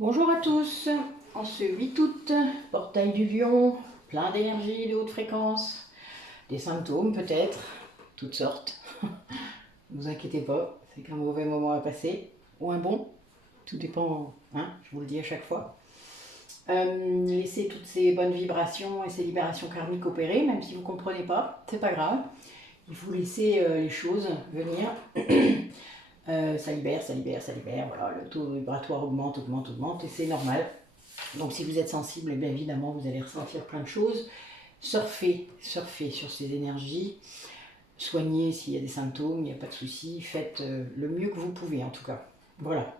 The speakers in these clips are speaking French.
Bonjour à tous, en ce 8 août, portail du lion, plein d'énergie, de haute fréquence, des symptômes peut-être, toutes sortes. Ne vous inquiétez pas, c'est qu'un mauvais moment à passer, ou un bon, tout dépend, hein, je vous le dis à chaque fois. Laissez toutes ces bonnes vibrations et ces libérations karmiques opérer, même si vous ne comprenez pas, c'est pas grave. Il faut laisser les choses venir. Ça libère, ça libère, ça libère, voilà, le taux vibratoire augmente, augmente, augmente, et c'est normal. Donc si vous êtes sensible, bien évidemment, vous allez ressentir plein de choses. Surfez sur ces énergies. Soignez s'il y a des symptômes, il n'y a pas de souci. Faites le mieux que vous pouvez, en tout cas. Voilà.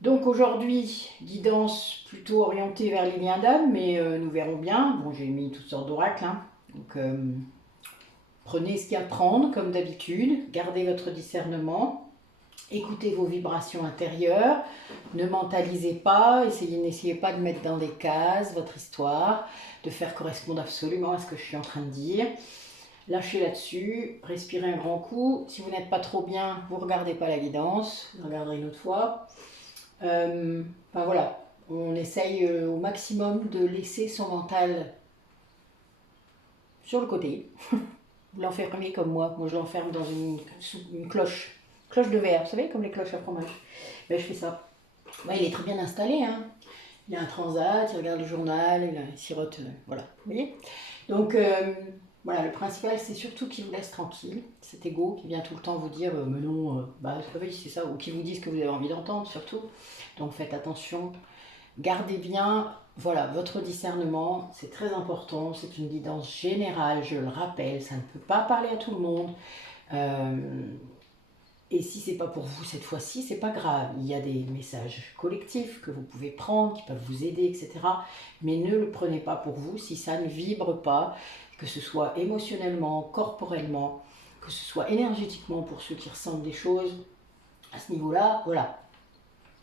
Donc aujourd'hui, guidance plutôt orientée vers les liens d'âme, mais nous verrons bien. Bon, j'ai mis toutes sortes d'oracles, hein. Donc prenez ce qu'il y a à prendre, comme d'habitude. Gardez votre discernement. Écoutez vos vibrations intérieures, ne mentalisez pas, n'essayez pas de mettre dans des cases votre histoire, de faire correspondre absolument à ce que je suis en train de dire. Lâchez là-dessus, respirez un grand coup. Si vous n'êtes pas trop bien, vous ne regardez pas la guidance, vous regarderez une autre fois. Enfin voilà, on essaye au maximum de laisser son mental sur le côté. Vous l'enfermez comme moi je l'enferme dans une cloche de verre, vous savez, comme les cloches à fromage. Ben, je fais ça. Ouais, il est très bien installé, hein. Il a un transat, il regarde le journal, il sirote, voilà. Vous voyez. Donc, voilà, le principal, c'est surtout qu'il vous laisse tranquille. Cet ego qui vient tout le temps vous dire, mais non, bah, oui, c'est ça, ou qui vous dit ce que vous avez envie d'entendre, surtout. Donc, faites attention. Gardez bien, voilà, votre discernement, c'est très important. C'est une guidance générale, je le rappelle. Ça ne peut pas parler à tout le monde. Et si c'est pas pour vous cette fois-ci, c'est pas grave. Il y a des messages collectifs que vous pouvez prendre, qui peuvent vous aider, etc. Mais ne le prenez pas pour vous si ça ne vibre pas, que ce soit émotionnellement, corporellement, que ce soit énergétiquement pour ceux qui ressentent des choses. À ce niveau-là, voilà.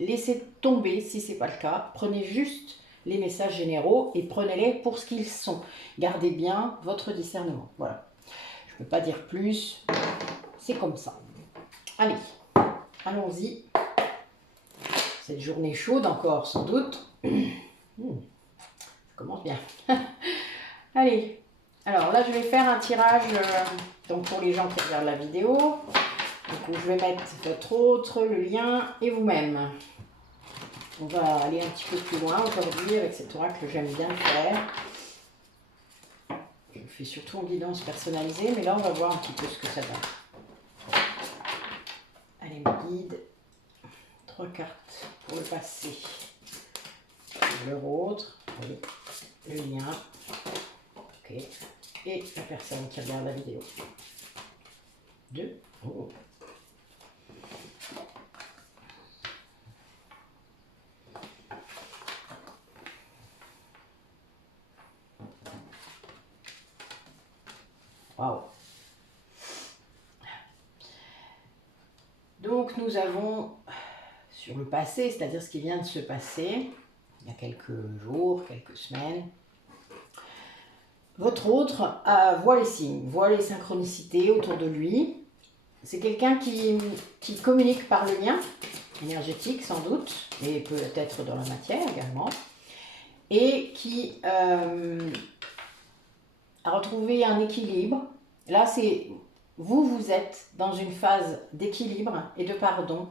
Laissez tomber si c'est pas le cas. Prenez juste les messages généraux et prenez-les pour ce qu'ils sont. Gardez bien votre discernement. Voilà. Je ne peux pas dire plus. C'est comme ça. Allez, allons-y. Cette journée chaude encore, sans doute. Ça commence bien. Allez, alors là, je vais faire un tirage donc pour les gens qui regardent la vidéo. Donc, je vais mettre votre autre, le lien et vous-même. On va aller un petit peu plus loin aujourd'hui avec cet oracle que j'aime bien faire. Je le fais surtout en guidance personnalisée, mais là, on va voir un petit peu ce que ça donne. Allez, mes guides. 3 cartes pour le passé. Leur autre, oui, le lien, ok, et la personne qui regarde la vidéo. 2, oh. Waouh. Donc nous avons sur le passé, c'est-à-dire ce qui vient de se passer, il y a quelques jours, quelques semaines, votre autre voit les signes, voit les synchronicités autour de lui. C'est quelqu'un qui communique par le lien énergétique sans doute, et peut-être dans la matière également, et qui a retrouvé un équilibre. Là, c'est vous êtes dans une phase d'équilibre et de pardon.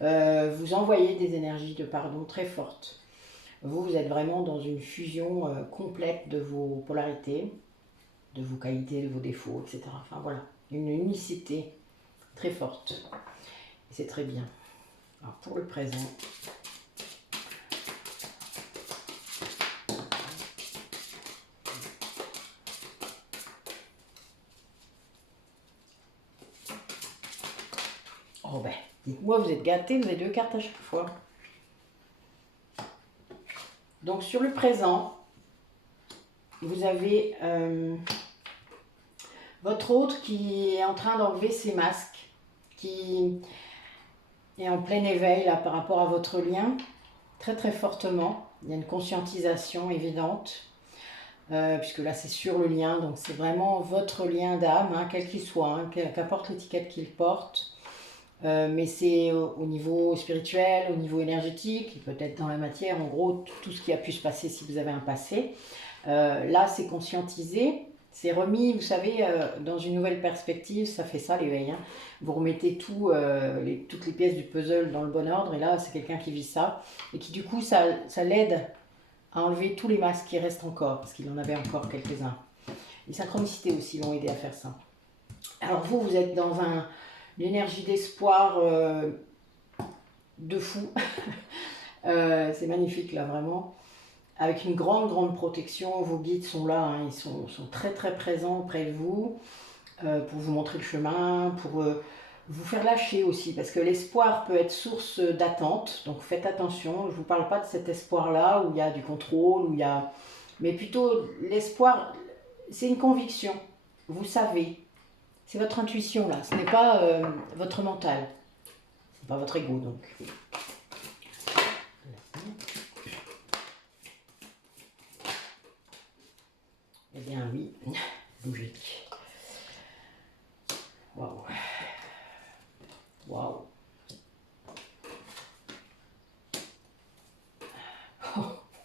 Vous envoyez des énergies de pardon très fortes. Vous êtes vraiment dans une fusion complète de vos polarités, de vos qualités, de vos défauts, etc. Enfin voilà, une unicité très forte. Et c'est très bien. Alors pour le présent, oh ben, dites-moi, vous êtes gâtés, vous avez 2 cartes à chaque fois. Donc sur le présent, vous avez votre autre qui est en train d'enlever ses masques, qui est en plein éveil là, par rapport à votre lien, très très fortement. Il y a une conscientisation évidente, puisque là c'est sur le lien, donc c'est vraiment votre lien d'âme, hein, quel qu'il soit, hein, qu'apporte l'étiquette qu'il porte. mais c'est au niveau spirituel, au niveau énergétique, peut-être dans la matière, en gros, tout ce qui a pu se passer si vous avez un passé. Là, c'est conscientisé, c'est remis, vous savez, dans une nouvelle perspective, ça fait ça l'éveil. Hein. Vous remettez toutes les pièces du puzzle dans le bon ordre, et là, c'est quelqu'un qui vit ça, et qui du coup, ça l'aide à enlever tous les masques qui restent encore, parce qu'il en avait encore quelques-uns. Les synchronicités aussi l'ont aidé à faire ça. Alors vous êtes dans une énergie d'espoir de fou. C'est magnifique là, vraiment. Avec une grande protection, vos guides sont là, hein, ils sont très présents près de vous pour vous montrer le chemin, pour vous faire lâcher aussi, parce que l'espoir peut être source d'attente, donc faites attention, je ne vous parle pas de cet espoir-là où il y a du contrôle, mais plutôt l'espoir, c'est une conviction, vous savez, c'est votre intuition là, ce n'est pas votre mental, c'est pas votre ego donc. Eh bien oui, logique. Waouh. Waouh.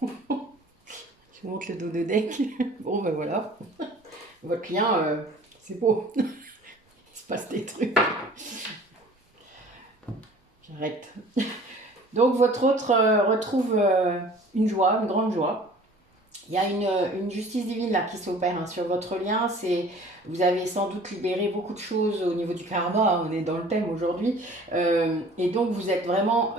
Je vous montre le dos de deck. Bon ben voilà. Votre lien, c'est beau. Il se passe des trucs. J'arrête. Donc votre autre retrouve une joie, une grande joie. Il y a une justice divine là qui s'opère hein, sur votre lien. Vous avez sans doute libéré beaucoup de choses au niveau du karma. Hein, on est dans le thème aujourd'hui. Et donc vous êtes vraiment,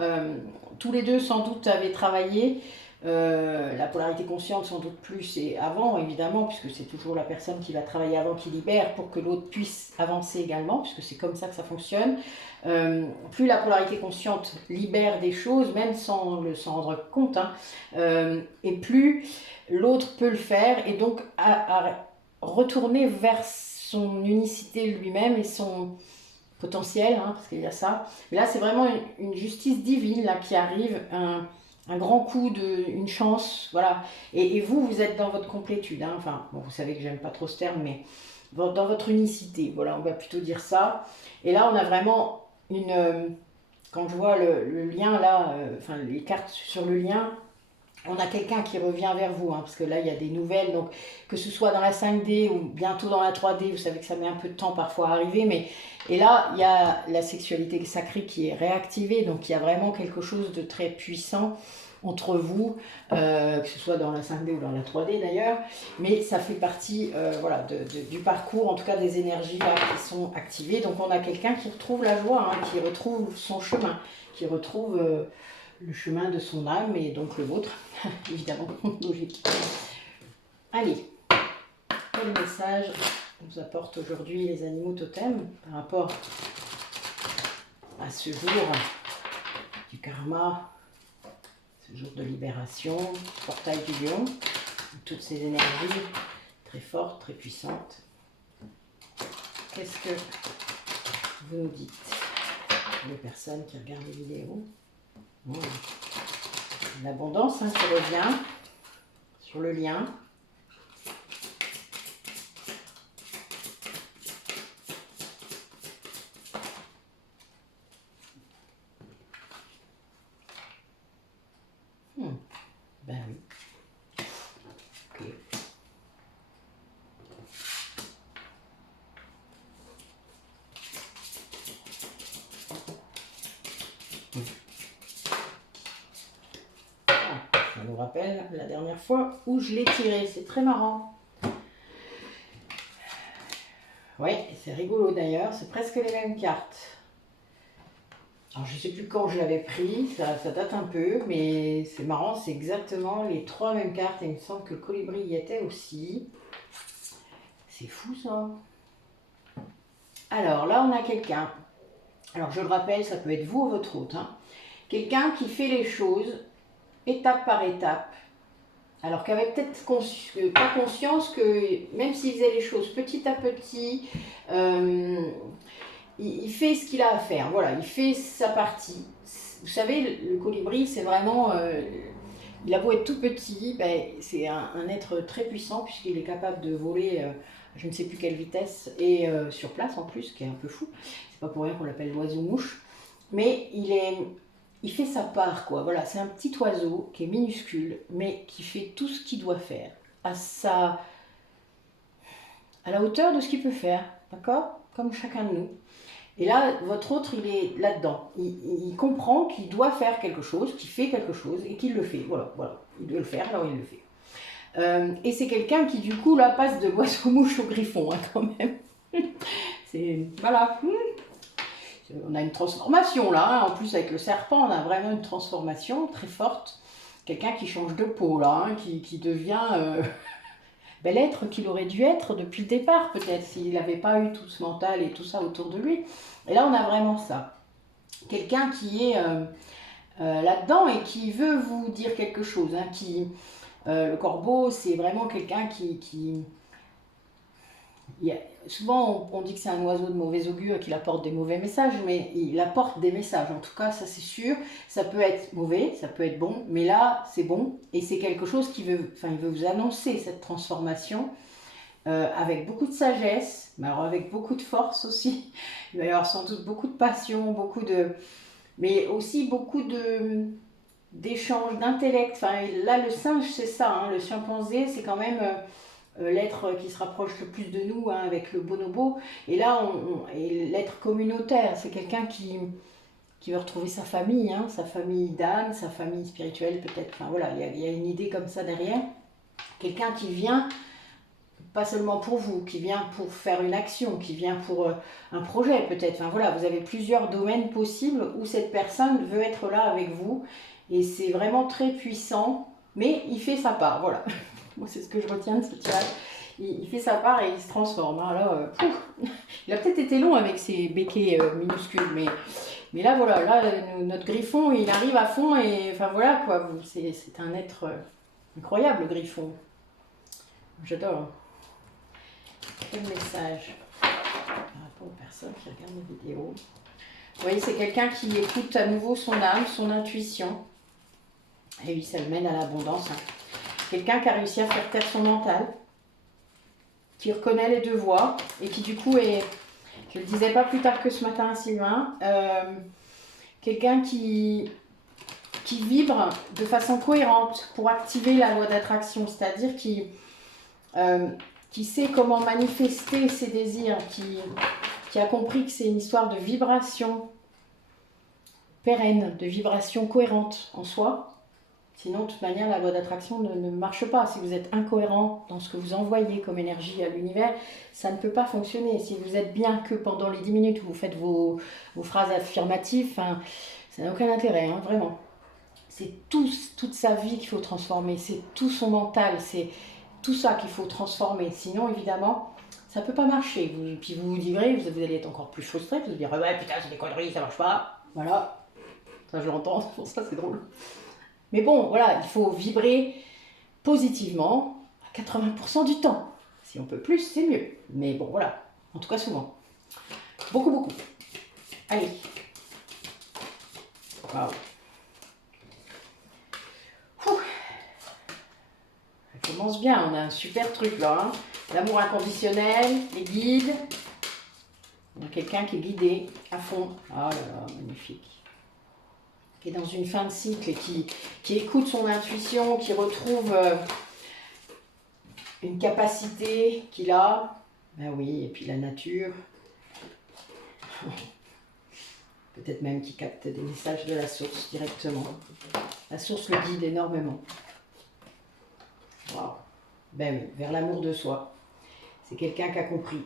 tous les deux sans doute avez travaillé. La polarité consciente sans doute plus et avant évidemment, puisque c'est toujours la personne qui va travailler avant qui libère pour que l'autre puisse avancer également, puisque c'est comme ça que ça fonctionne. Plus la polarité consciente libère des choses, même sans s'en rendre compte, hein, et plus l'autre peut le faire, et donc à retourner vers son unicité lui-même et son potentiel, hein, parce qu'il y a ça. Mais là, c'est vraiment une justice divine là, qui arrive, un grand coup, une chance, voilà. Et vous êtes dans votre complétude, hein. Enfin, bon, vous savez que j'aime pas trop ce terme, mais dans votre unicité, voilà, on va plutôt dire ça. Et là, on a vraiment quand je vois le lien là, enfin les cartes sur le lien, on a quelqu'un qui revient vers vous, hein, parce que là, il y a des nouvelles, donc que ce soit dans la 5D ou bientôt dans la 3D, vous savez que ça met un peu de temps parfois à arriver, et là, il y a la sexualité sacrée qui est réactivée, donc il y a vraiment quelque chose de très puissant entre vous, que ce soit dans la 5D ou dans la 3D d'ailleurs, mais ça fait partie voilà, du parcours, en tout cas des énergies là, qui sont activées. Donc on a quelqu'un qui retrouve la joie, hein, qui retrouve son chemin, qui retrouve le chemin de son âme et donc le vôtre, évidemment, logique. Allez, quel message nous apportent aujourd'hui les animaux totems par rapport à ce jour du karma, ce jour de libération, portail du lion, toutes ces énergies très fortes, très puissantes. Qu'est-ce que vous nous dites, les personnes qui regardent les vidéos? L'abondance hein, qui revient sur le lien. Ben oui. Ok. Ça nous rappelle la dernière fois où je l'ai tiré. C'est très marrant. Ouais, c'est rigolo d'ailleurs. C'est presque les mêmes cartes. Alors je ne sais plus quand je l'avais pris, ça date un peu, mais c'est marrant, c'est exactement les 3 mêmes cartes. Et il me semble que le colibri y était aussi. C'est fou ça. Alors là, on a quelqu'un. Alors je le rappelle, ça peut être vous ou votre hôte. Hein. Quelqu'un qui fait les choses étape par étape. Alors qu'il avait peut-être pas conscience que même s'il faisait les choses petit à petit, il fait ce qu'il a à faire. Voilà, il fait sa partie. Vous savez, le colibri, c'est vraiment... il a beau être tout petit, ben, c'est un être très puissant puisqu'il est capable de voler je ne sais plus quelle vitesse et sur place en plus, ce qui est un peu fou. C'est pas pour rien qu'on l'appelle l'oiseau-mouche. mais il fait sa part, quoi. Voilà, c'est un petit oiseau qui est minuscule, mais qui fait tout ce qu'il doit faire, à la hauteur de ce qu'il peut faire, d'accord? Comme chacun de nous. Et là, votre autre, il est là-dedans. Il comprend qu'il doit faire quelque chose, qu'il fait quelque chose, et qu'il le fait. Voilà, voilà. Il doit le faire, alors il le fait. Et c'est quelqu'un qui, du coup, là, passe de l'oiseau-mouche au griffon, hein, quand même. Voilà. On a une transformation, là. Hein. En plus, avec le serpent, on a vraiment une transformation très forte. Quelqu'un qui change de peau, là, hein, qui devient... l'être qu'il aurait dû être depuis le départ, peut-être, s'il n'avait pas eu tout ce mental et tout ça autour de lui. Et là, on a vraiment ça. Quelqu'un qui est là-dedans et qui veut vous dire quelque chose. Hein, le corbeau, c'est vraiment quelqu'un qui souvent, on dit que c'est un oiseau de mauvais augure et qu'il apporte des mauvais messages, mais il apporte des messages. En tout cas, ça c'est sûr. Ça peut être mauvais, ça peut être bon, mais là, c'est bon. Et c'est quelque chose il veut vous annoncer cette transformation avec beaucoup de sagesse, mais alors avec beaucoup de force aussi. Il va y avoir sans doute beaucoup de passion, mais aussi beaucoup d'échanges, d'intellect. Enfin, là, le singe, c'est ça. Hein. Le chimpanzé, c'est quand même... l'être qui se rapproche le plus de nous, hein, avec le bonobo. Et là, l'être communautaire, c'est quelqu'un qui veut retrouver sa famille, hein, sa famille d'âme, sa famille spirituelle peut-être. Enfin voilà, il y a une idée comme ça derrière. Quelqu'un qui vient, pas seulement pour vous, qui vient pour faire une action, qui vient pour un projet peut-être. Enfin voilà, vous avez plusieurs domaines possibles où cette personne veut être là avec vous. Et c'est vraiment très puissant, mais il fait sa part, voilà. Moi, c'est ce que je retiens de ce tirage. Il fait sa part et il se transforme. Hein. Là, il a peut-être été long avec ses béquets minuscules, mais là, voilà, là, notre griffon, il arrive à fond et enfin voilà quoi. C'est un être incroyable, le griffon. J'adore. Quel message par rapport aux personnes qui regardent mes vidéos. Vous voyez, c'est quelqu'un qui écoute à nouveau son âme, son intuition. Et oui, ça le mène à l'abondance. Hein. Quelqu'un qui a réussi à faire taire son mental, qui reconnaît les deux voix et qui du coup est, je ne le disais pas plus tard que ce matin à Sylvain, quelqu'un qui vibre de façon cohérente pour activer la loi d'attraction, c'est-à-dire qui sait comment manifester ses désirs, qui a compris que c'est une histoire de vibration pérenne, de vibration cohérente en soi. Sinon, de toute manière, la loi d'attraction ne marche pas. Si vous êtes incohérent dans ce que vous envoyez comme énergie à l'univers, ça ne peut pas fonctionner. Si vous êtes bien que pendant les 10 minutes où vous faites vos phrases affirmatives, ça n'a aucun intérêt, hein, vraiment. C'est toute sa vie qu'il faut transformer, c'est tout son mental, c'est tout ça qu'il faut transformer. Sinon, évidemment, ça ne peut pas marcher. Puis vous vous livrez, vous allez être encore plus frustré, vous allez dire « Ouais, putain, c'est des conneries, ça marche pas. » Voilà, ça je l'entends, pour ça c'est drôle. Mais bon, voilà, il faut vibrer positivement à 80% du temps. Si on peut plus, c'est mieux. Mais bon, voilà. En tout cas, souvent. Beaucoup, beaucoup. Allez. Waouh. Ça commence bien. On a un super truc là. Hein. L'amour inconditionnel, les guides. On a quelqu'un qui est guidé à fond. Oh là là, magnifique. Qui est dans une fin de cycle et qui écoute son intuition, qui retrouve une capacité qu'il a. Ben oui, et puis la nature. Peut-être même qui capte des messages de la source directement. La source le guide énormément. Wow. Ben oui, vers l'amour de soi. C'est quelqu'un qui a compris.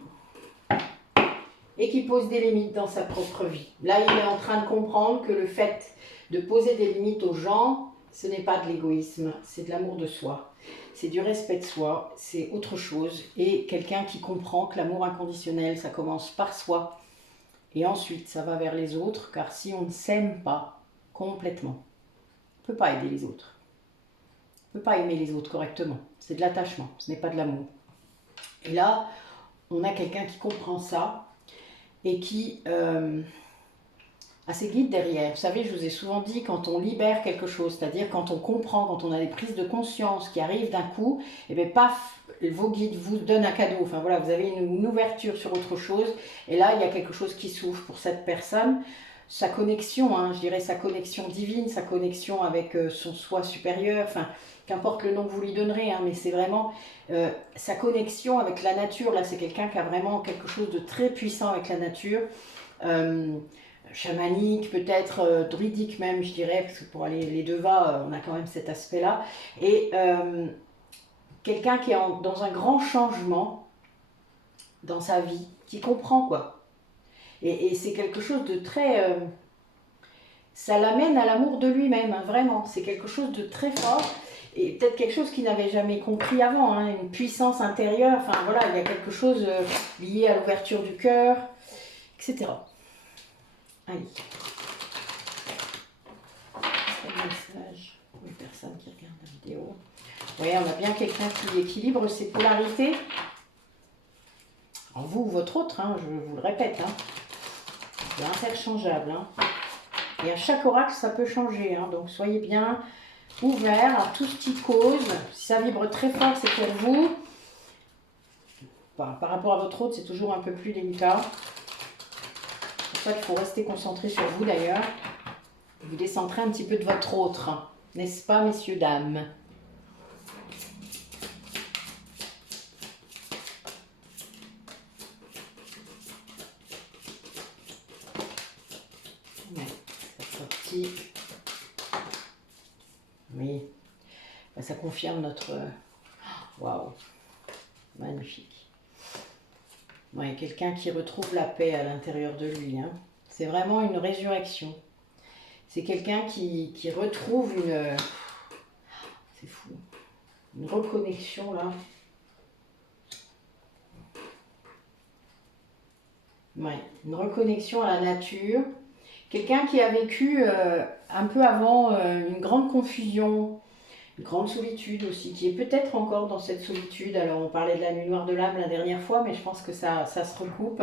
Et qui pose des limites dans sa propre vie. Là, il est en train de comprendre que le fait de poser des limites aux gens, ce n'est pas de l'égoïsme, c'est de l'amour de soi. C'est du respect de soi, c'est autre chose. Et quelqu'un qui comprend que l'amour inconditionnel, ça commence par soi. Et ensuite, ça va vers les autres, car si on ne s'aime pas complètement, on ne peut pas aider les autres. On ne peut pas aimer les autres correctement. C'est de l'attachement, ce n'est pas de l'amour. Et là, on a quelqu'un qui comprend ça et qui a ses guides derrière. Vous savez, je vous ai souvent dit, quand on libère quelque chose, c'est-à-dire quand on comprend, quand on a des prises de conscience qui arrivent d'un coup, et bien paf, vos guides vous donnent un cadeau. Enfin voilà, vous avez une ouverture sur autre chose, et là, il y a quelque chose qui s'ouvre pour cette personne. sa connexion, hein, je dirais sa connexion divine, sa connexion avec son soi supérieur, enfin, qu'importe le nom que vous lui donnerez, hein, mais c'est vraiment sa connexion avec la nature. Là, c'est quelqu'un qui a vraiment quelque chose de très puissant avec la nature, chamanique, peut-être druidique même, je dirais, parce que pour aller les devas, on a quand même cet aspect-là. Et quelqu'un qui est dans un grand changement dans sa vie, qui comprend quoi. Et c'est quelque chose de très... ça l'amène à l'amour de lui-même, hein, vraiment. C'est quelque chose de très fort. Et peut-être quelque chose qu'il n'avait jamais compris avant, hein, une puissance intérieure. Enfin voilà, il y a quelque chose lié à l'ouverture du cœur, etc. Allez. Quel message pour une personne qui regarde la vidéo. Oui, on a bien quelqu'un qui équilibre ses polarités. En vous ou votre autre, hein, je vous le répète. Hein. C'est interchangeable. Hein. Et à chaque oracle, ça peut changer. Hein, donc soyez bien ouverts à tout ce qui cause. Si ça vibre très fort, c'est pour vous. Par rapport à votre autre, c'est toujours un peu plus délicat. C'est pour ça qu'il faut rester concentré sur vous d'ailleurs. Vous décentrez un petit peu de votre autre. N'est-ce pas, messieurs, dames? Oui, ça confirme notre... Waouh, magnifique. Ouais, quelqu'un qui retrouve la paix à l'intérieur de lui. Hein. C'est vraiment une résurrection. C'est quelqu'un qui retrouve une... C'est fou. Une reconnexion, là. Ouais, une reconnexion à la nature. Quelqu'un qui a vécu un peu avant une grande confusion, une grande solitude aussi, qui est peut-être encore dans cette solitude. Alors on parlait de la nuit noire de l'âme la dernière fois, mais je pense que ça se recoupe.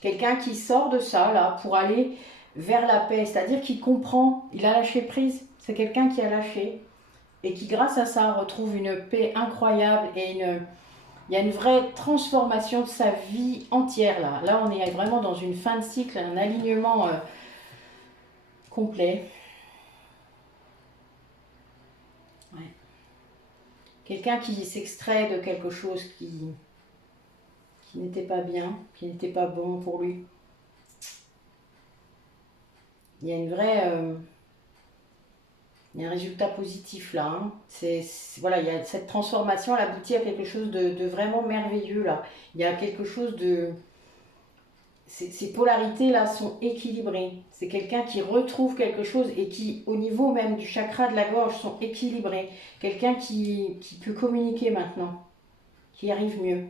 Quelqu'un qui sort de ça là pour aller vers la paix, c'est-à-dire qu'il comprend, il a lâché prise. C'est quelqu'un qui a lâché et qui grâce à ça retrouve une paix incroyable et il y a une vraie transformation de sa vie entière là. Là on est vraiment dans une fin de cycle, un alignement complet. Ouais. Quelqu'un qui s'extrait de quelque chose qui n'était pas bien, qui n'était pas bon pour lui. Il y a une vraie... il y a un résultat positif là. Hein. Voilà, il y a cette transformation, elle aboutit à quelque chose de vraiment merveilleux là. Il y a quelque chose de... Ces polarités-là sont équilibrées. C'est quelqu'un qui retrouve quelque chose et qui, au niveau même du chakra de la gorge, sont équilibrés. Quelqu'un qui peut communiquer maintenant, qui arrive mieux.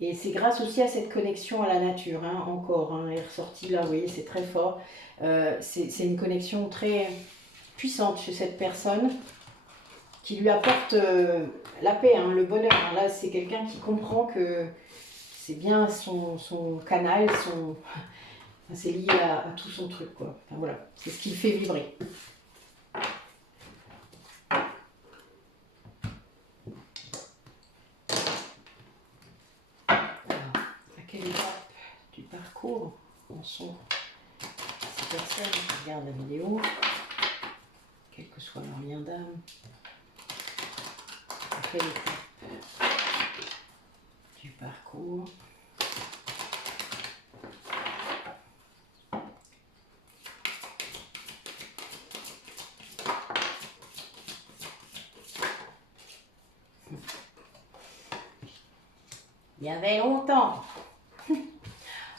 Et c'est grâce aussi à cette connexion à la nature, hein, encore. Hein, elle est ressortie là, vous voyez, c'est très fort. C'est une connexion très puissante chez cette personne qui lui apporte la paix, hein, le bonheur. Là, c'est quelqu'un qui comprend que c'est bien son canal, c'est lié à tout son truc, quoi. Enfin, voilà, c'est ce qui fait vibrer. Alors, à quelle étape du parcours en sont ces personnes qui regardent la vidéo, quel que soit leur lien d'âme? À quelle étape du parcours? Il y avait longtemps.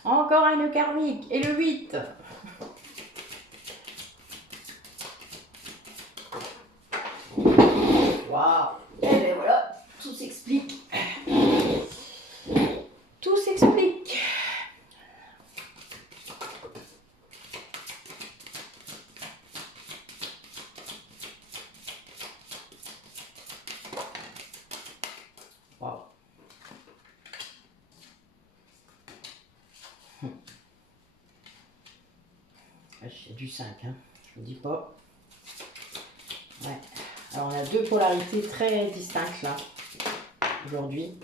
Encore un nœud karmique. Et le 8. Waouh. Et bien voilà, tout s'explique. Tout s'explique. Waouh. J'ai du 5, hein. Je ne dis pas. Ouais. Alors on a deux polarités très distinctes là, aujourd'hui.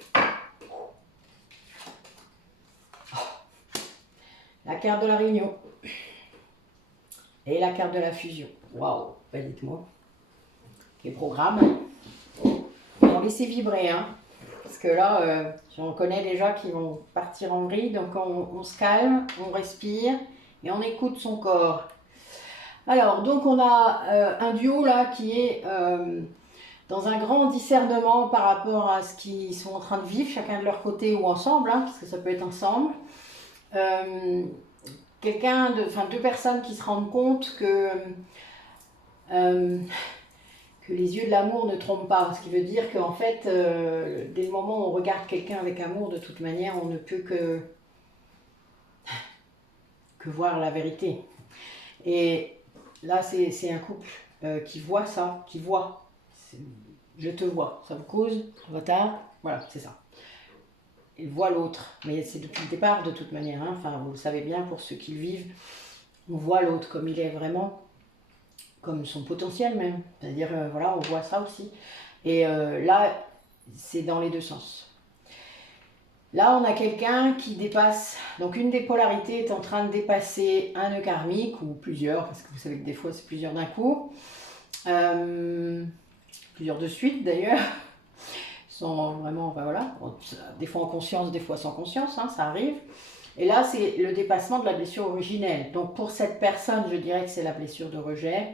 Oh. La carte de la réunion. Et la carte de la fusion. Waouh, bah dites-moi. Quel programme. On va laisser vibrer, hein. Parce que là, j'en connais déjà qui vont partir en vrille. Donc on se calme, on respire et on écoute son corps. Alors, donc on a un duo là qui est dans un grand discernement par rapport à ce qu'ils sont en train de vivre, chacun de leur côté ou ensemble, hein, parce que ça peut être ensemble. Deux personnes qui se rendent compte que les yeux de l'amour ne trompent pas. Ce qui veut dire qu'en fait, dès le moment où on regarde quelqu'un avec amour, de toute manière, on ne peut que voir la vérité. Et là, c'est un couple qui voit ça, qui voit. Je te vois, ça vous cause, retard, voilà, c'est ça. Il voit l'autre, mais c'est depuis le départ de toute manière, hein. Enfin, vous le savez bien pour ceux qui le vivent, on voit l'autre comme il est vraiment, comme son potentiel même, c'est-à-dire, voilà, on voit ça aussi. Et là, c'est dans les deux sens. Là, on a quelqu'un qui dépasse, donc une des polarités est en train de dépasser un nœud karmique, ou plusieurs, parce que vous savez que des fois c'est plusieurs d'un coup, plusieurs de suite d'ailleurs, sont vraiment, ben voilà, des fois en conscience, des fois sans conscience, hein, ça arrive. Et là, c'est le dépassement de la blessure originelle. Donc pour cette personne, je dirais que c'est la blessure de rejet.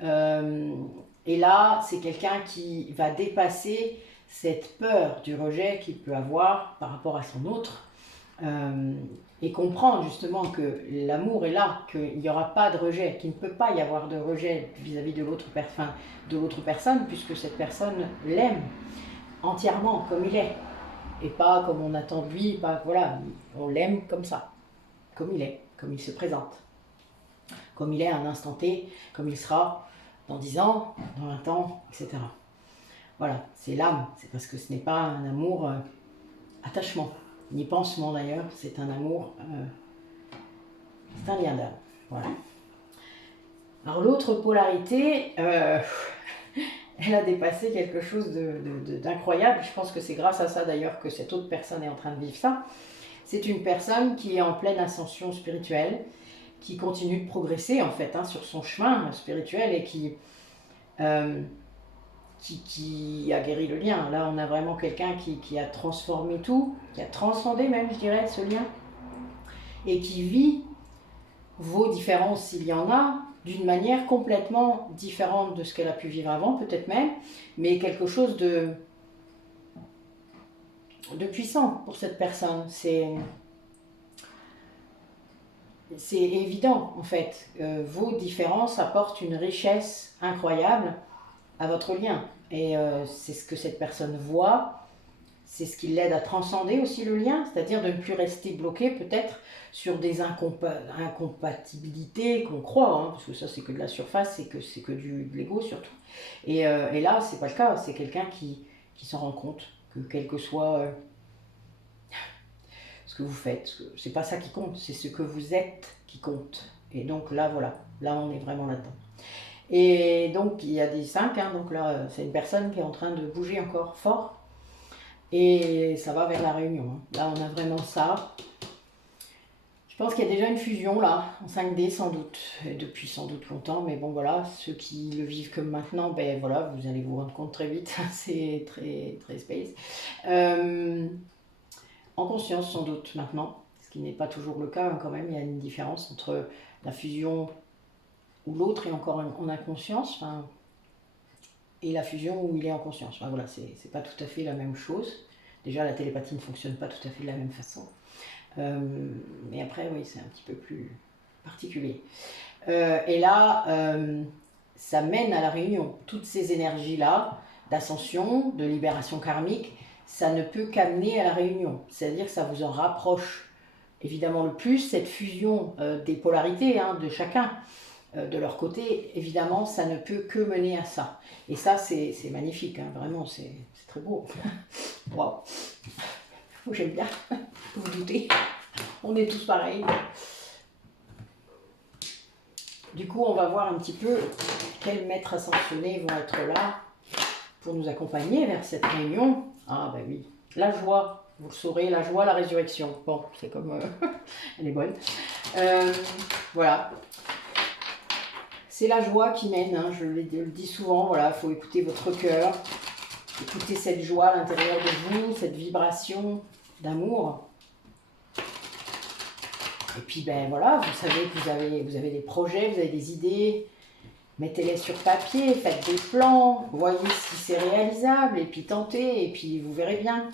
Et là, c'est quelqu'un qui va dépasser cette peur du rejet qu'il peut avoir par rapport à son autre, et comprendre justement que l'amour est là, qu'il n'y aura pas de rejet, qu'il ne peut pas y avoir de rejet vis-à-vis de l'autre personne, puisque cette personne l'aime entièrement comme il est, et pas comme on attend de lui, pas, voilà, on l'aime comme ça, comme il est, comme il se présente, comme il est à un instant T, comme il sera dans 10 ans, dans 20 ans, etc. Voilà, c'est l'âme, c'est parce que ce n'est pas un amour attachement, ni pansement d'ailleurs, c'est un amour, c'est un lien d'âme, voilà. Alors l'autre polarité, elle a dépassé quelque chose d'incroyable, je pense que c'est grâce à ça d'ailleurs que cette autre personne est en train de vivre ça. C'est une personne qui est en pleine ascension spirituelle, qui continue de progresser en fait, hein, sur son chemin spirituel et qui a guéri le lien. Là, on a vraiment quelqu'un qui a transformé tout, qui a transcendé même, je dirais, ce lien, et qui vit vos différences, s'il y en a, d'une manière complètement différente de ce qu'elle a pu vivre avant, peut-être même, mais quelque chose de puissant pour cette personne. C'est évident, en fait. Vos différences apportent une richesse incroyable à votre lien. Et c'est ce que cette personne voit, c'est ce qui l'aide à transcender aussi le lien, c'est-à-dire de ne plus rester bloqué peut-être sur des incompatibilités qu'on croit, hein, parce que ça c'est que de la surface, c'est que de l'ego surtout. Et là, c'est pas le cas, c'est quelqu'un qui s'en rend compte, que quel que soit ce que vous faites, c'est pas ça qui compte, c'est ce que vous êtes qui compte. Et donc là, voilà, là on est vraiment là-dedans. Et donc il y a des 5, hein, donc là c'est une personne qui est en train de bouger encore fort, et ça va vers la réunion, hein. Là on a vraiment ça. Je pense qu'il y a déjà une fusion là, en 5D sans doute, et depuis sans doute longtemps, mais bon voilà, ceux qui le vivent comme maintenant, ben voilà, vous allez vous rendre compte très vite, c'est très, très space. En conscience sans doute maintenant, ce qui n'est pas toujours le cas, hein, quand même, il y a une différence entre la fusion où l'autre est encore en inconscience, enfin, et la fusion où il est en conscience. Enfin, voilà, c'est pas tout à fait la même chose. Déjà, la télépathie ne fonctionne pas tout à fait de la même façon. Mais après, oui, c'est un petit peu plus particulier. Et là, ça mène à la réunion. Toutes ces énergies-là, d'ascension, de libération karmique, ça ne peut qu'amener à la réunion. C'est-à-dire que ça vous en rapproche évidemment le plus, cette fusion des polarités, hein, de chacun. De leur côté, évidemment, ça ne peut que mener à ça. Et ça, c'est magnifique, hein, vraiment, c'est très beau. Waouh! J'aime bien, vous vous doutez, on est tous pareils. Du coup, on va voir un petit peu quels maîtres ascensionnés vont être là pour nous accompagner vers cette réunion. Ah ben oui, la joie Vous le saurez, la joie, la résurrection. Bon, c'est comme... elle est bonne. Voilà. C'est la joie qui mène, hein, je le dis souvent, voilà, il faut écouter votre cœur, écouter cette joie à l'intérieur de vous, cette vibration d'amour. Et puis, ben voilà, vous savez que vous avez des projets, vous avez des idées, mettez-les sur papier, faites des plans, voyez si c'est réalisable, et puis tentez, et puis vous verrez bien.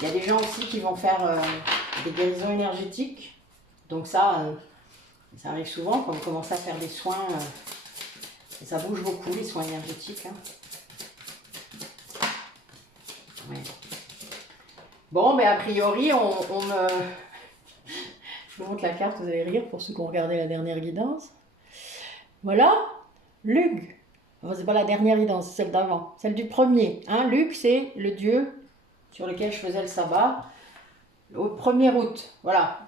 Il y a des gens aussi qui vont faire des guérisons énergétiques, donc ça arrive souvent quand vous commencez à faire des soins, et ça bouge beaucoup les soins énergétiques. Hein. Ouais. Bon, mais a priori, je vous montre la carte, vous allez rire pour ceux qui ont regardé la dernière guidance. Voilà, Lug. Enfin, c'est pas la dernière guidance, c'est celle d'avant, celle du premier. Hein. Lug, c'est le dieu sur lequel je faisais le sabbat, au 1er août. Voilà.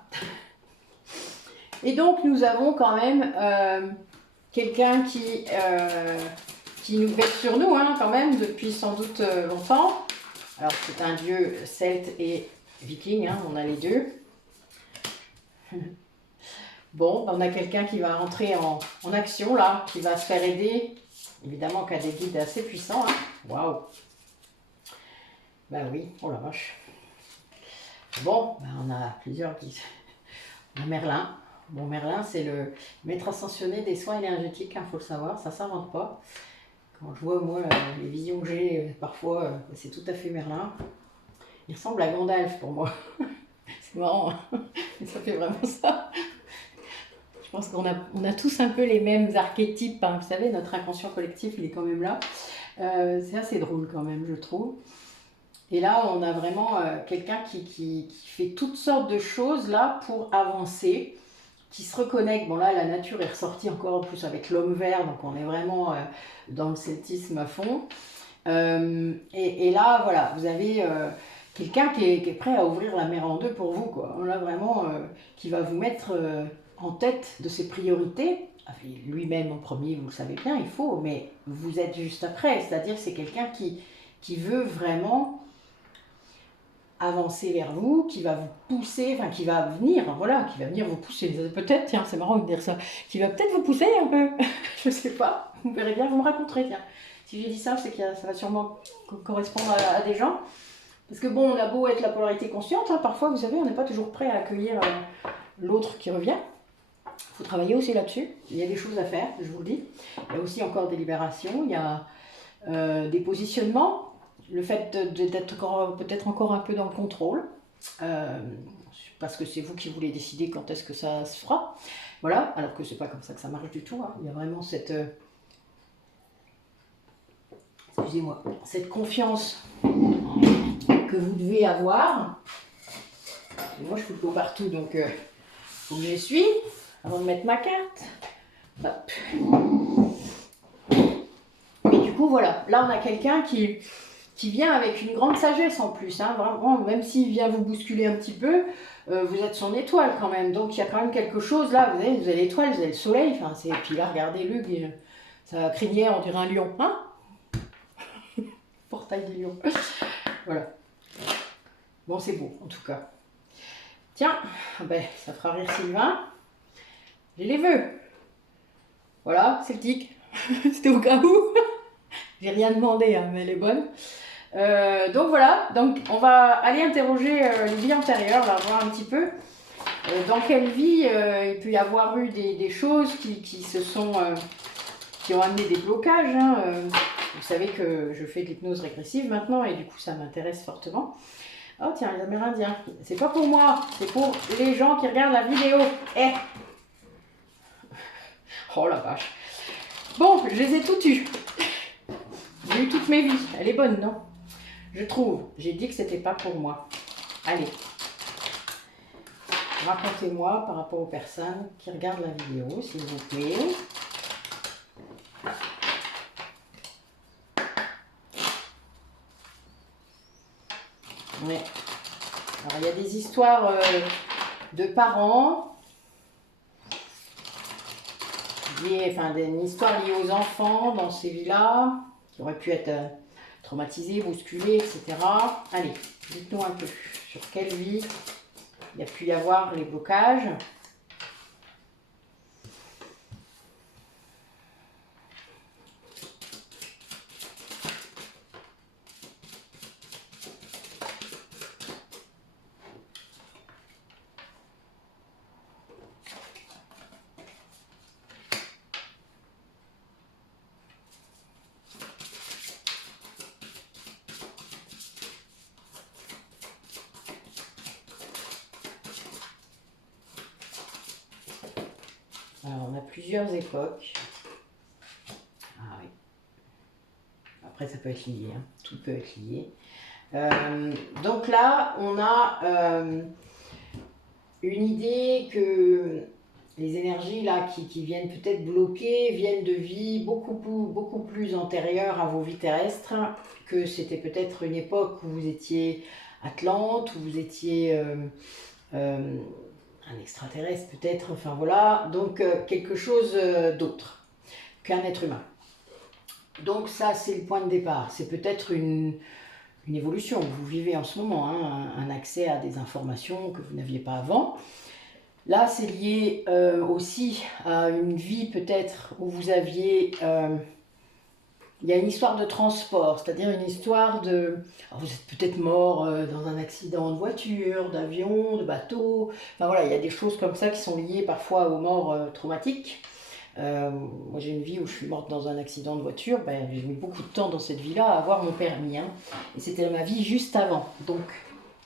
Et donc, nous avons quand même quelqu'un qui nous veille sur nous, hein, quand même, depuis sans doute longtemps. Alors, c'est un dieu celte et viking, hein, on a les deux. Bon, on a quelqu'un qui va rentrer en action, là, qui va se faire aider. Évidemment, qui a des guides assez puissants. Hein. Waouh! Ben oui, oh la vache. Bon, ben on a plusieurs guides. On a Merlin. Bon, Merlin, c'est le maître ascensionné des soins énergétiques, hein, faut le savoir, ça ne s'invente pas. Quand je vois, moi, les visions que j'ai, parfois, c'est tout à fait Merlin. Il ressemble à Gandalf pour moi. C'est marrant, hein. Ça fait vraiment ça. Je pense qu'on a tous un peu les mêmes archétypes. Hein. Vous savez, notre inconscient collectif, il est quand même là. C'est assez drôle quand même, je trouve. Et là, on a vraiment quelqu'un qui fait toutes sortes de choses là pour avancer, qui se reconnecte. Bon là, la nature est ressortie encore en plus avec l'homme vert, donc on est vraiment dans le celtisme à fond. Et là, voilà, vous avez quelqu'un qui est prêt à ouvrir la mer en deux pour vous, quoi. On a vraiment qui va vous mettre en tête de ses priorités. Lui-même en premier, vous le savez bien, il faut, mais vous êtes juste après. C'est-à-dire que c'est quelqu'un qui veut vraiment avancer vers vous, qui va vous pousser, enfin qui va venir, voilà, qui va venir vous pousser, peut-être, tiens, c'est marrant de dire ça, qui va peut-être vous pousser un peu, je sais pas, vous verrez bien, vous me raconterez, tiens. Si j'ai dit ça, c'est que ça va sûrement correspondre à des gens, parce que bon, on a beau être la polarité consciente, hein, parfois, vous savez, on n'est pas toujours prêt à accueillir l'autre qui revient. Il faut travailler aussi là-dessus, il y a des choses à faire, je vous le dis. Il y a aussi encore des libérations, il y a des positionnements, le fait d'être peut-être encore un peu dans le contrôle, parce que c'est vous qui voulez décider quand est-ce que ça se fera. Voilà, alors que c'est pas comme ça que ça marche du tout. Hein. Il y a vraiment cette, excusez-moi, cette confiance que vous devez avoir. Et moi, je fous le pot partout, donc faut que je suis avant de mettre ma carte. Hop. Et du coup, voilà, là on a quelqu'un qui vient avec une grande sagesse en plus, hein, vraiment, même s'il vient vous bousculer un petit peu, vous êtes son étoile quand même, donc il y a quand même quelque chose là, vous avez l'étoile, vous avez le soleil, enfin, et puis là, regardez Lug, sa crinière, on dirait un lion, hein. Portail du lion, voilà. Bon, c'est beau, en tout cas. Tiens, ben, ça fera rire Sylvain, j'ai les vœux. Voilà, celtique, c'était au cas où. J'ai rien demandé, hein, mais elle est bonne. Donc voilà, donc on va aller interroger les vies antérieures, là, voir un petit peu dans quelle vie il peut y avoir eu des choses qui ont amené des blocages. Hein, vous savez que je fais de l'hypnose régressive maintenant et du coup ça m'intéresse fortement. Oh tiens, les Amérindiens, c'est pas pour moi, c'est pour les gens qui regardent la vidéo. Eh. Oh la vache. Bon, je les ai toutes eues. J'ai eu toutes mes vies. Elle est bonne, non? Je trouve. J'ai dit que c'était pas pour moi. Allez. Racontez-moi par rapport aux personnes qui regardent la vidéo, s'il vous plaît. Ouais. Alors, il y a des histoires de parents. Enfin, une histoire liée aux enfants dans ces vies-là, qui aurait pu être traumatisé, bousculé, etc. Allez, dites-nous un peu sur quelle vie il y a pu y avoir les blocages. Alors, on a plusieurs époques. Ah oui. Après, ça peut être lié, hein. Tout peut être lié. Donc là, on a une idée que les énergies là qui viennent peut-être bloquer viennent de vies beaucoup plus antérieures à vos vies terrestres, que c'était peut-être une époque où vous étiez Atlante, où vous étiez un extraterrestre peut-être, enfin voilà, donc quelque chose d'autre qu'un être humain. Donc ça, c'est le point de départ. C'est peut-être une évolution que vous vivez en ce moment, hein, un accès à des informations que vous n'aviez pas avant. Là, c'est lié aussi à une vie peut-être où vous aviez... il y a une histoire de transport, c'est-à-dire une histoire de... Alors vous êtes peut-être mort dans un accident de voiture, d'avion, de bateau. Enfin voilà, il y a des choses comme ça qui sont liées parfois aux morts traumatiques. Moi j'ai une vie où je suis morte dans un accident de voiture, ben, j'ai mis beaucoup de temps dans cette vie-là à avoir mon permis, hein. Et c'était ma vie juste avant, donc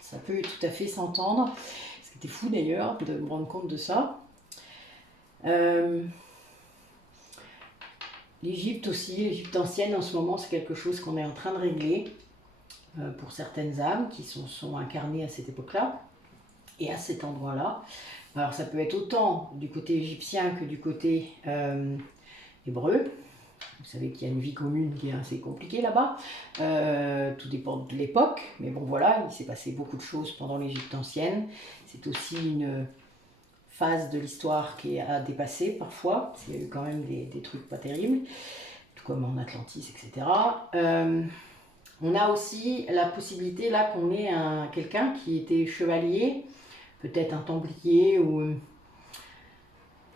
ça peut tout à fait s'entendre. C'était fou d'ailleurs de me rendre compte de ça. L'Égypte aussi, l'Égypte ancienne en ce moment, c'est quelque chose qu'on est en train de régler pour certaines âmes qui sont incarnées à cette époque-là et à cet endroit-là. Alors ça peut être autant du côté égyptien que du côté hébreu. Vous savez qu'il y a une vie commune qui est assez compliquée là-bas. Tout dépend de l'époque. Mais bon voilà, il s'est passé beaucoup de choses pendant l'Égypte ancienne. C'est aussi une phase de l'histoire qui est à dépasser parfois. Il y a eu quand même des trucs pas terribles. Tout comme en Atlantis, etc. On a aussi la possibilité là qu'on ait quelqu'un qui était chevalier, peut-être un templier ou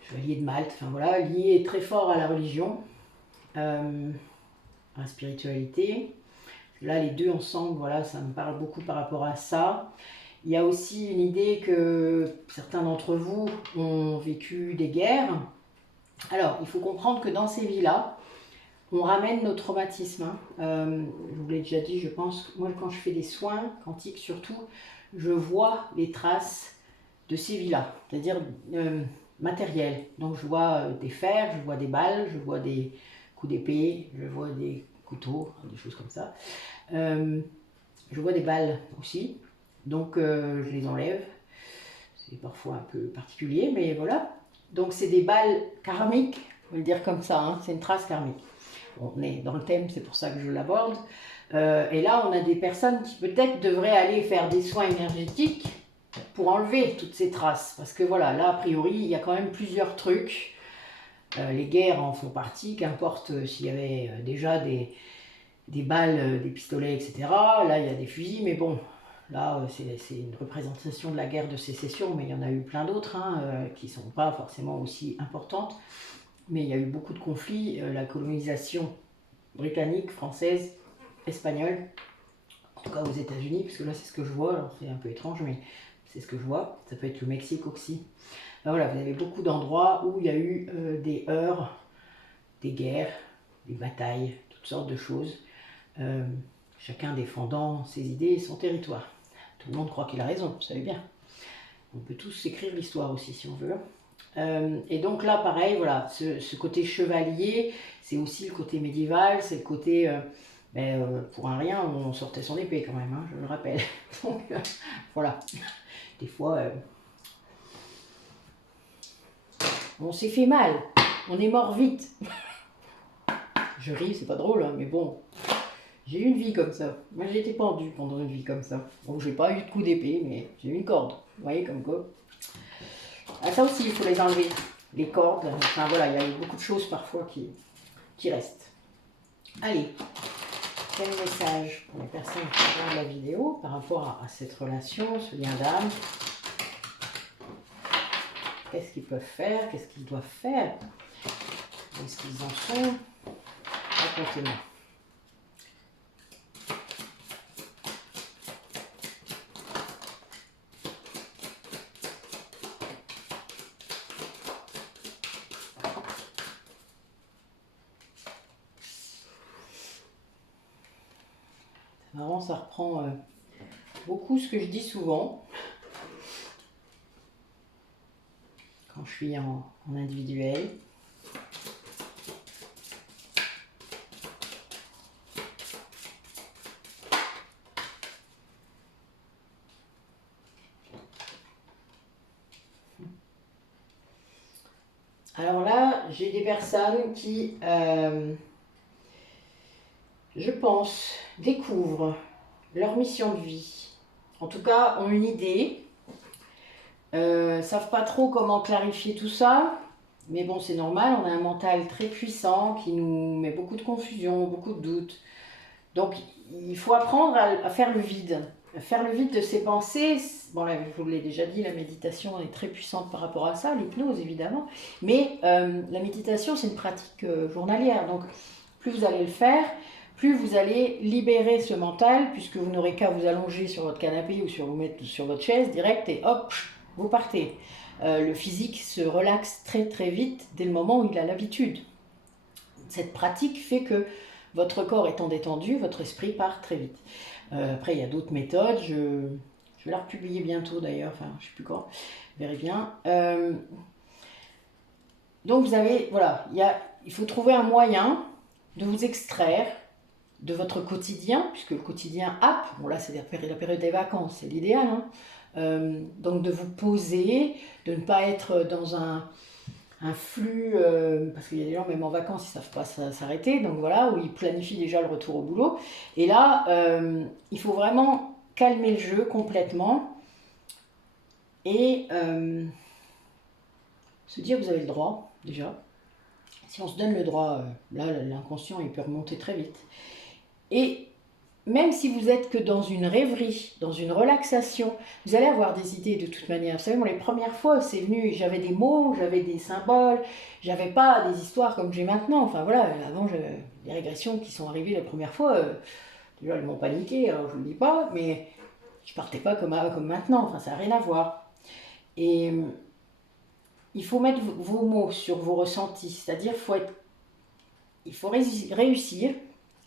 chevalier de Malte, enfin voilà, lié très fort à la religion, à la spiritualité. Là, les deux ensemble, voilà, ça me parle beaucoup par rapport à ça. Il y a aussi une idée que certains d'entre vous ont vécu des guerres. Alors, il faut comprendre que dans ces vies-là, on ramène nos traumatismes, hein. Je vous l'ai déjà dit, je pense, moi quand je fais des soins quantiques surtout, je vois les traces de ces vies-là, c'est-à-dire matérielles. Donc je vois des fers, je vois des balles, je vois des coups d'épée, je vois des couteaux, des choses comme ça. Je vois des balles aussi, donc je les enlève. C'est parfois un peu particulier, mais voilà. Donc c'est des balles karmiques, on va le dire comme ça, hein, c'est une trace karmique. On est dans le thème, c'est pour ça que je l'aborde. Et là, on a des personnes qui peut-être devraient aller faire des soins énergétiques pour enlever toutes ces traces. Parce que voilà, là, a priori, il y a quand même plusieurs trucs. Les guerres en font partie, qu'importe s'il y avait déjà des balles, des pistolets, etc. Là, il y a des fusils, mais bon, là, c'est une représentation de la guerre de sécession, mais il y en a eu plein d'autres hein, qui ne sont pas forcément aussi importantes. Mais il y a eu beaucoup de conflits, la colonisation britannique, française, espagnole, en tout cas aux États-Unis, parce que là c'est ce que je vois, alors c'est un peu étrange, mais c'est ce que je vois, ça peut être le Mexique aussi. Ben voilà, vous avez beaucoup d'endroits où il y a eu des heurts, des guerres, des batailles, toutes sortes de choses, chacun défendant ses idées et son territoire. Tout le monde croit qu'il a raison, vous savez bien. On peut tous écrire l'histoire aussi si on veut. Et donc là, pareil, voilà, ce côté chevalier, c'est aussi le côté médiéval, c'est le côté, pour un rien, on sortait son épée quand même, hein, je le rappelle. Donc voilà, des fois, on s'est fait mal, on est mort vite. Je ris, c'est pas drôle, hein, mais bon, j'ai eu une vie comme ça. Moi, j'ai été pendue pendant une vie comme ça. Bon, j'ai pas eu de coup d'épée, mais j'ai eu une corde, vous voyez, comme quoi. Ah, ça aussi, il faut les enlever. Les cordes, enfin voilà, il y a beaucoup de choses parfois qui restent. Allez, Quel message pour les personnes qui regardent la vidéo par rapport à cette relation, ce lien d'âme? Qu'est-ce qu'ils peuvent faire? Qu'est-ce qu'ils doivent faire? Où est-ce qu'ils en sont? Racontez-moi. C'est marrant, ça reprend beaucoup ce que je dis souvent quand je suis en individuel. Alors là, j'ai des personnes qui, je pense, découvrent leur mission de vie. En tout cas, ont une idée. Savent pas trop comment clarifier tout ça. Mais bon, c'est normal, on a un mental très puissant qui nous met beaucoup de confusion, beaucoup de doutes. Donc, il faut apprendre à faire le vide. Faire le vide de ses pensées. Bon, là, je vous l'ai déjà dit, la méditation est très puissante par rapport à ça, l'hypnose évidemment. Mais la méditation, c'est une pratique journalière. Donc, plus vous allez le faire, plus vous allez libérer ce mental, puisque vous n'aurez qu'à vous allonger sur votre canapé ou vous mettre sur votre chaise direct et hop, vous partez. Le physique se relaxe très très vite dès le moment où il a l'habitude. Cette pratique fait que votre corps étant détendu, votre esprit part très vite. Après, il y a d'autres méthodes. Je vais la republier bientôt d'ailleurs. Enfin, je ne sais plus quand. Vous verrez bien. Donc, vous avez, voilà, il faut trouver un moyen de vous extraire de votre quotidien, puisque le quotidien happe. Bon, là, c'est la période des vacances, c'est l'idéal. Hein. Donc, de vous poser, de ne pas être dans un flux, parce qu'il y a des gens, même en vacances, ils ne savent pas s'arrêter, donc voilà, où ils planifient déjà le retour au boulot. Et là, il faut vraiment calmer le jeu complètement et se dire vous avez le droit, déjà. Si on se donne le droit, là, l'inconscient, il peut remonter très vite. Et même si vous êtes que dans une rêverie, dans une relaxation, vous allez avoir des idées de toute manière. Vous savez, moi, les premières fois, c'est venu, j'avais des mots, j'avais des symboles, j'avais pas des histoires comme j'ai maintenant. Enfin voilà, avant, les régressions qui sont arrivées la première fois, déjà, elles m'ont paniqué, alors je ne le dis pas, mais je partais pas comme maintenant. Enfin, ça n'a rien à voir. Et il faut mettre vos mots sur vos ressentis, c'est-à-dire il faut réussir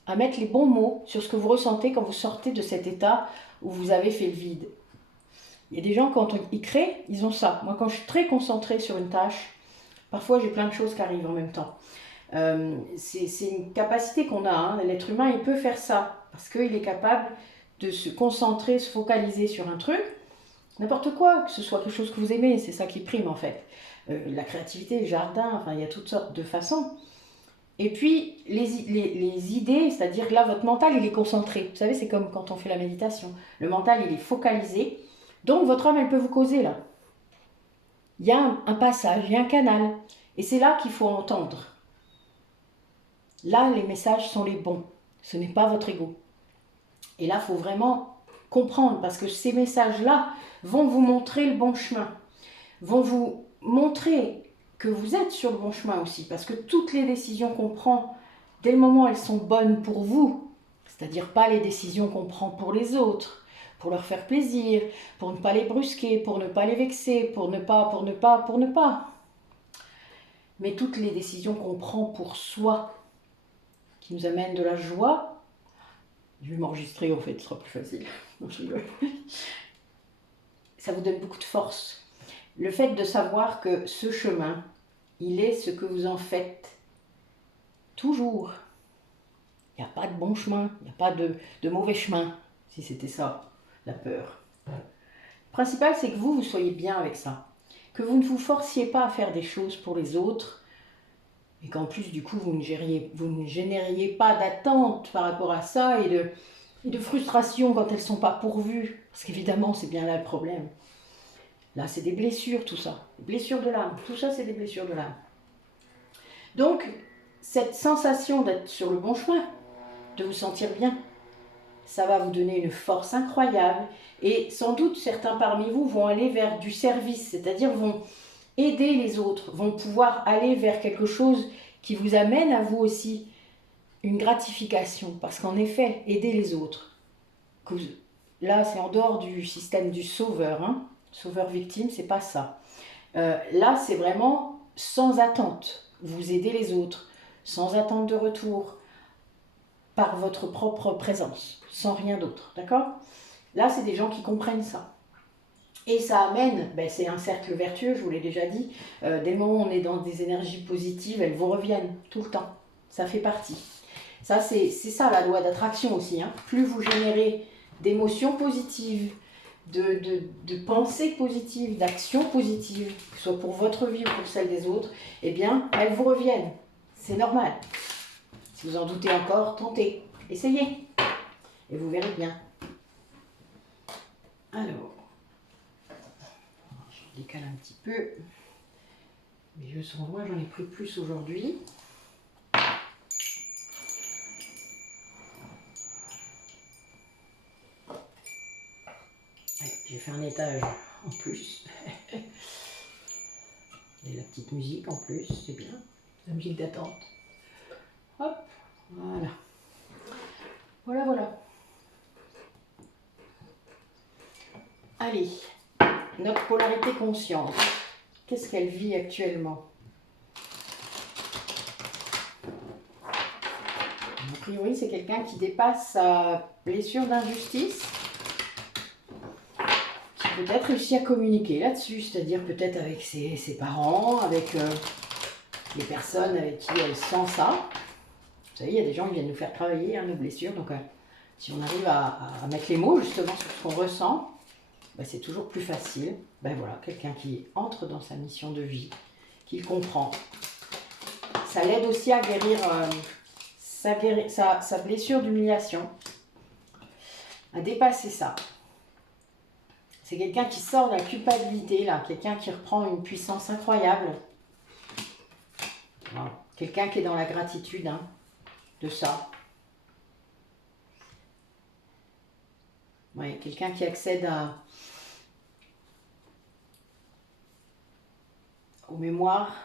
à mettre les bons mots sur ce que vous ressentez quand vous sortez de cet état où vous avez fait le vide. Il y a des gens, quand ils créent, ils ont ça. Moi, quand je suis très concentrée sur une tâche, parfois j'ai plein de choses qui arrivent en même temps. C'est une capacité qu'on a. Hein. L'être humain, il peut faire ça parce qu'il est capable de se concentrer, se focaliser sur un truc. N'importe quoi, que ce soit quelque chose que vous aimez, c'est ça qui prime en fait. La créativité, le jardin, enfin, il y a toutes sortes de façons. Et puis, les idées, c'est-à-dire là, votre mental, il est concentré. Vous savez, c'est comme quand on fait la méditation. Le mental, il est focalisé. Donc, votre âme, elle peut vous causer là. Il y a un passage, il y a un canal. Et c'est là qu'il faut entendre. Là, les messages sont les bons. Ce n'est pas votre ego. Et là, il faut vraiment comprendre, parce que ces messages-là vont vous montrer le bon chemin. Vont vous montrer que vous êtes sur le bon chemin aussi, parce que toutes les décisions qu'on prend, dès le moment où elles sont bonnes pour vous, c'est-à-dire pas les décisions qu'on prend pour les autres, pour leur faire plaisir, pour ne pas les brusquer, pour ne pas les vexer, pour ne pas. Mais toutes les décisions qu'on prend pour soi, qui nous amènent de la joie, je vais m'enregistrer en fait, ce sera plus facile. Ça vous donne beaucoup de force. Le fait de savoir que ce chemin, il est ce que vous en faites toujours. Il n'y a pas de bon chemin, il n'y a pas de mauvais chemin, si c'était ça, la peur. Le principal, c'est que vous soyez bien avec ça. Que vous ne vous forciez pas à faire des choses pour les autres, et qu'en plus, du coup, vous ne génériez pas d'attente par rapport à ça, et de frustration quand elles ne sont pas pourvues. Parce qu'évidemment, c'est bien là le problème. Là, c'est des blessures, tout ça. Des blessures de l'âme. Tout ça, c'est des blessures de l'âme. Donc, cette sensation d'être sur le bon chemin, de vous sentir bien. Ça va vous donner une force incroyable et sans doute certains parmi vous vont aller vers du service, c'est-à-dire vont aider les autres, vont pouvoir aller vers quelque chose qui vous amène à vous aussi une gratification. Parce qu'en effet, aider les autres, là c'est en dehors du système du sauveur, hein. Sauveur-victime, c'est pas ça. Là c'est vraiment sans attente, vous aidez les autres, sans attente de retour, par votre propre présence, sans rien d'autre, d'accord? Là, c'est des gens qui comprennent ça. Et ça amène, c'est un cercle vertueux, je vous l'ai déjà dit, dès le moment où on est dans des énergies positives, elles vous reviennent tout le temps, ça fait partie. Ça, c'est ça la loi d'attraction aussi, hein. Plus vous générez d'émotions positives, de pensées positives, d'actions positives, que ce soit pour votre vie ou pour celle des autres, eh bien, elles vous reviennent, c'est normal. Si vous en doutez encore, tentez, essayez, et vous verrez bien. Alors, je décale un petit peu. Mes yeux sont loin, j'en ai pris plus aujourd'hui. Ouais, j'ai fait un étage en plus. Et la petite musique en plus, c'est bien. La musique d'attente. Hop, voilà. Voilà. Allez, notre polarité consciente. Qu'est-ce qu'elle vit actuellement? A priori, c'est quelqu'un qui dépasse sa blessure d'injustice, qui peut-être réussit à communiquer là-dessus, c'est-à-dire peut-être avec ses parents, avec les personnes avec qui elle sent ça. Vous savez, il y a des gens qui viennent nous faire travailler nos blessures, donc si on arrive à mettre les mots justement sur ce qu'on ressent, c'est toujours plus facile. Voilà, quelqu'un qui entre dans sa mission de vie, qui le comprend. Ça l'aide aussi à guérir sa blessure d'humiliation, à dépasser ça. C'est quelqu'un qui sort de la culpabilité, là, quelqu'un qui reprend une puissance incroyable. Voilà. Quelqu'un qui est dans la gratitude de ça. Ouais, quelqu'un qui accède aux mémoires.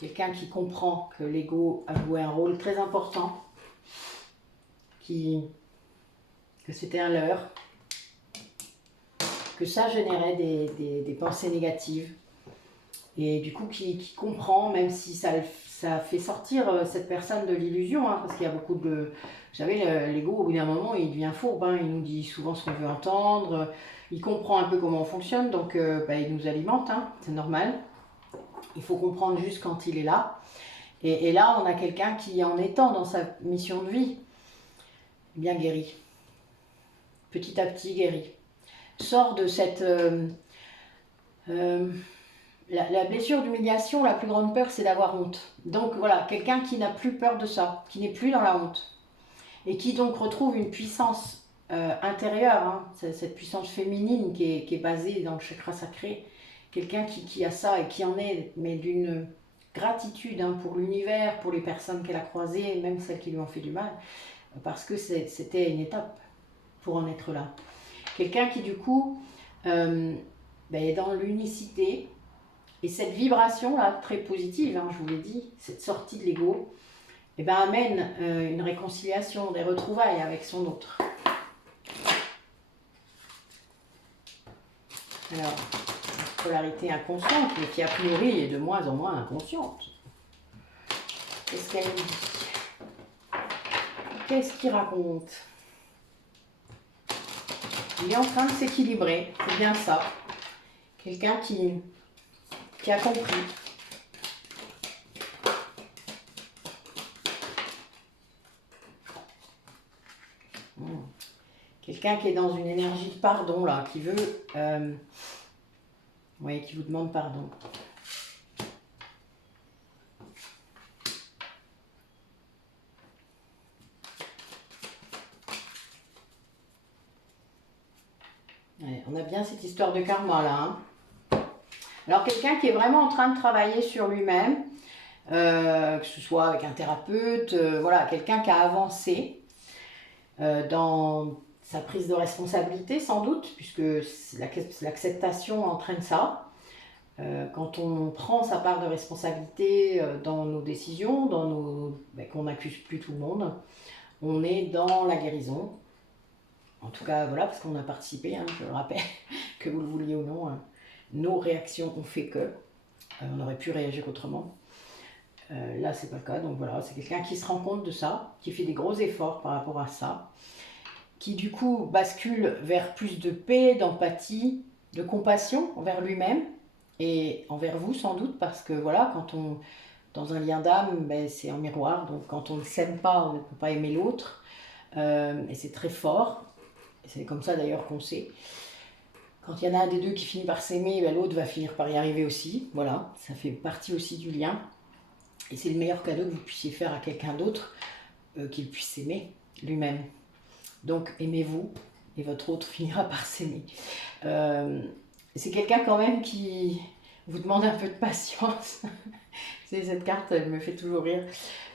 Quelqu'un qui comprend que l'ego a joué un rôle très important, que c'était un leurre, que ça générait des pensées négatives. Et du coup, qui comprend, même si ça fait sortir cette personne de l'illusion, parce qu'il y a beaucoup de... Vous savez, l'ego, au bout d'un moment, il devient fourbe, il nous dit souvent ce qu'on veut entendre, il comprend un peu comment on fonctionne, donc il nous alimente, c'est normal. Il faut comprendre juste quand il est là. Et là, on a quelqu'un qui, en étant dans sa mission de vie, bien guéri. Petit à petit guéri. Sort de cette... la blessure d'humiliation, la plus grande peur, c'est d'avoir honte. Donc voilà, quelqu'un qui n'a plus peur de ça, qui n'est plus dans la honte. Et qui donc retrouve une puissance intérieure, cette puissance féminine qui est basée dans le chakra sacré. Quelqu'un qui a ça et qui en est, mais d'une gratitude pour l'univers, pour les personnes qu'elle a croisées, même celles qui lui ont fait du mal, parce que c'était une étape pour en être là. Quelqu'un qui du coup est dans l'unicité, et cette vibration là très positive, je vous l'ai dit, cette sortie de l'ego, amène une réconciliation, des retrouvailles avec son autre. Alors, polarité inconsciente, mais qui a priori est de moins en moins inconsciente. Qu'est-ce qu'elle dit? Qu'est-ce qu'il raconte? Il est en train de s'équilibrer, c'est bien ça. Quelqu'un qui a compris. Quelqu'un qui est dans une énergie de pardon, là, qui veut... qui vous demande pardon. Ouais, on a bien cette histoire de karma, là. Alors, quelqu'un qui est vraiment en train de travailler sur lui-même, que ce soit avec un thérapeute, voilà, quelqu'un qui a avancé dans sa prise de responsabilité sans doute, puisque l'acceptation entraîne ça. Quand on prend sa part de responsabilité dans nos décisions, qu'on n'accuse plus tout le monde, on est dans la guérison. En tout cas, voilà, parce qu'on a participé, hein, je le rappelle, que vous le vouliez ou non, nos réactions ont fait que on aurait pu réagir autrement. Là, c'est pas le cas, donc voilà, c'est quelqu'un qui se rend compte de ça, qui fait des gros efforts par rapport à ça, qui du coup bascule vers plus de paix, d'empathie, de compassion envers lui-même et envers vous sans doute, parce que voilà, quand on dans un lien d'âme, ben, c'est en miroir, donc quand on ne s'aime pas, on ne peut pas aimer l'autre, et c'est très fort, et c'est comme ça d'ailleurs qu'on sait. Quand il y en a un des deux qui finit par s'aimer, ben, l'autre va finir par y arriver aussi, voilà, ça fait partie aussi du lien, et c'est le meilleur cadeau que vous puissiez faire à quelqu'un d'autre, qu'il puisse s'aimer lui-même. Donc aimez-vous, et votre autre finira par s'aimer. C'est quelqu'un quand même qui vous demande un peu de patience. C'est cette carte, elle me fait toujours rire.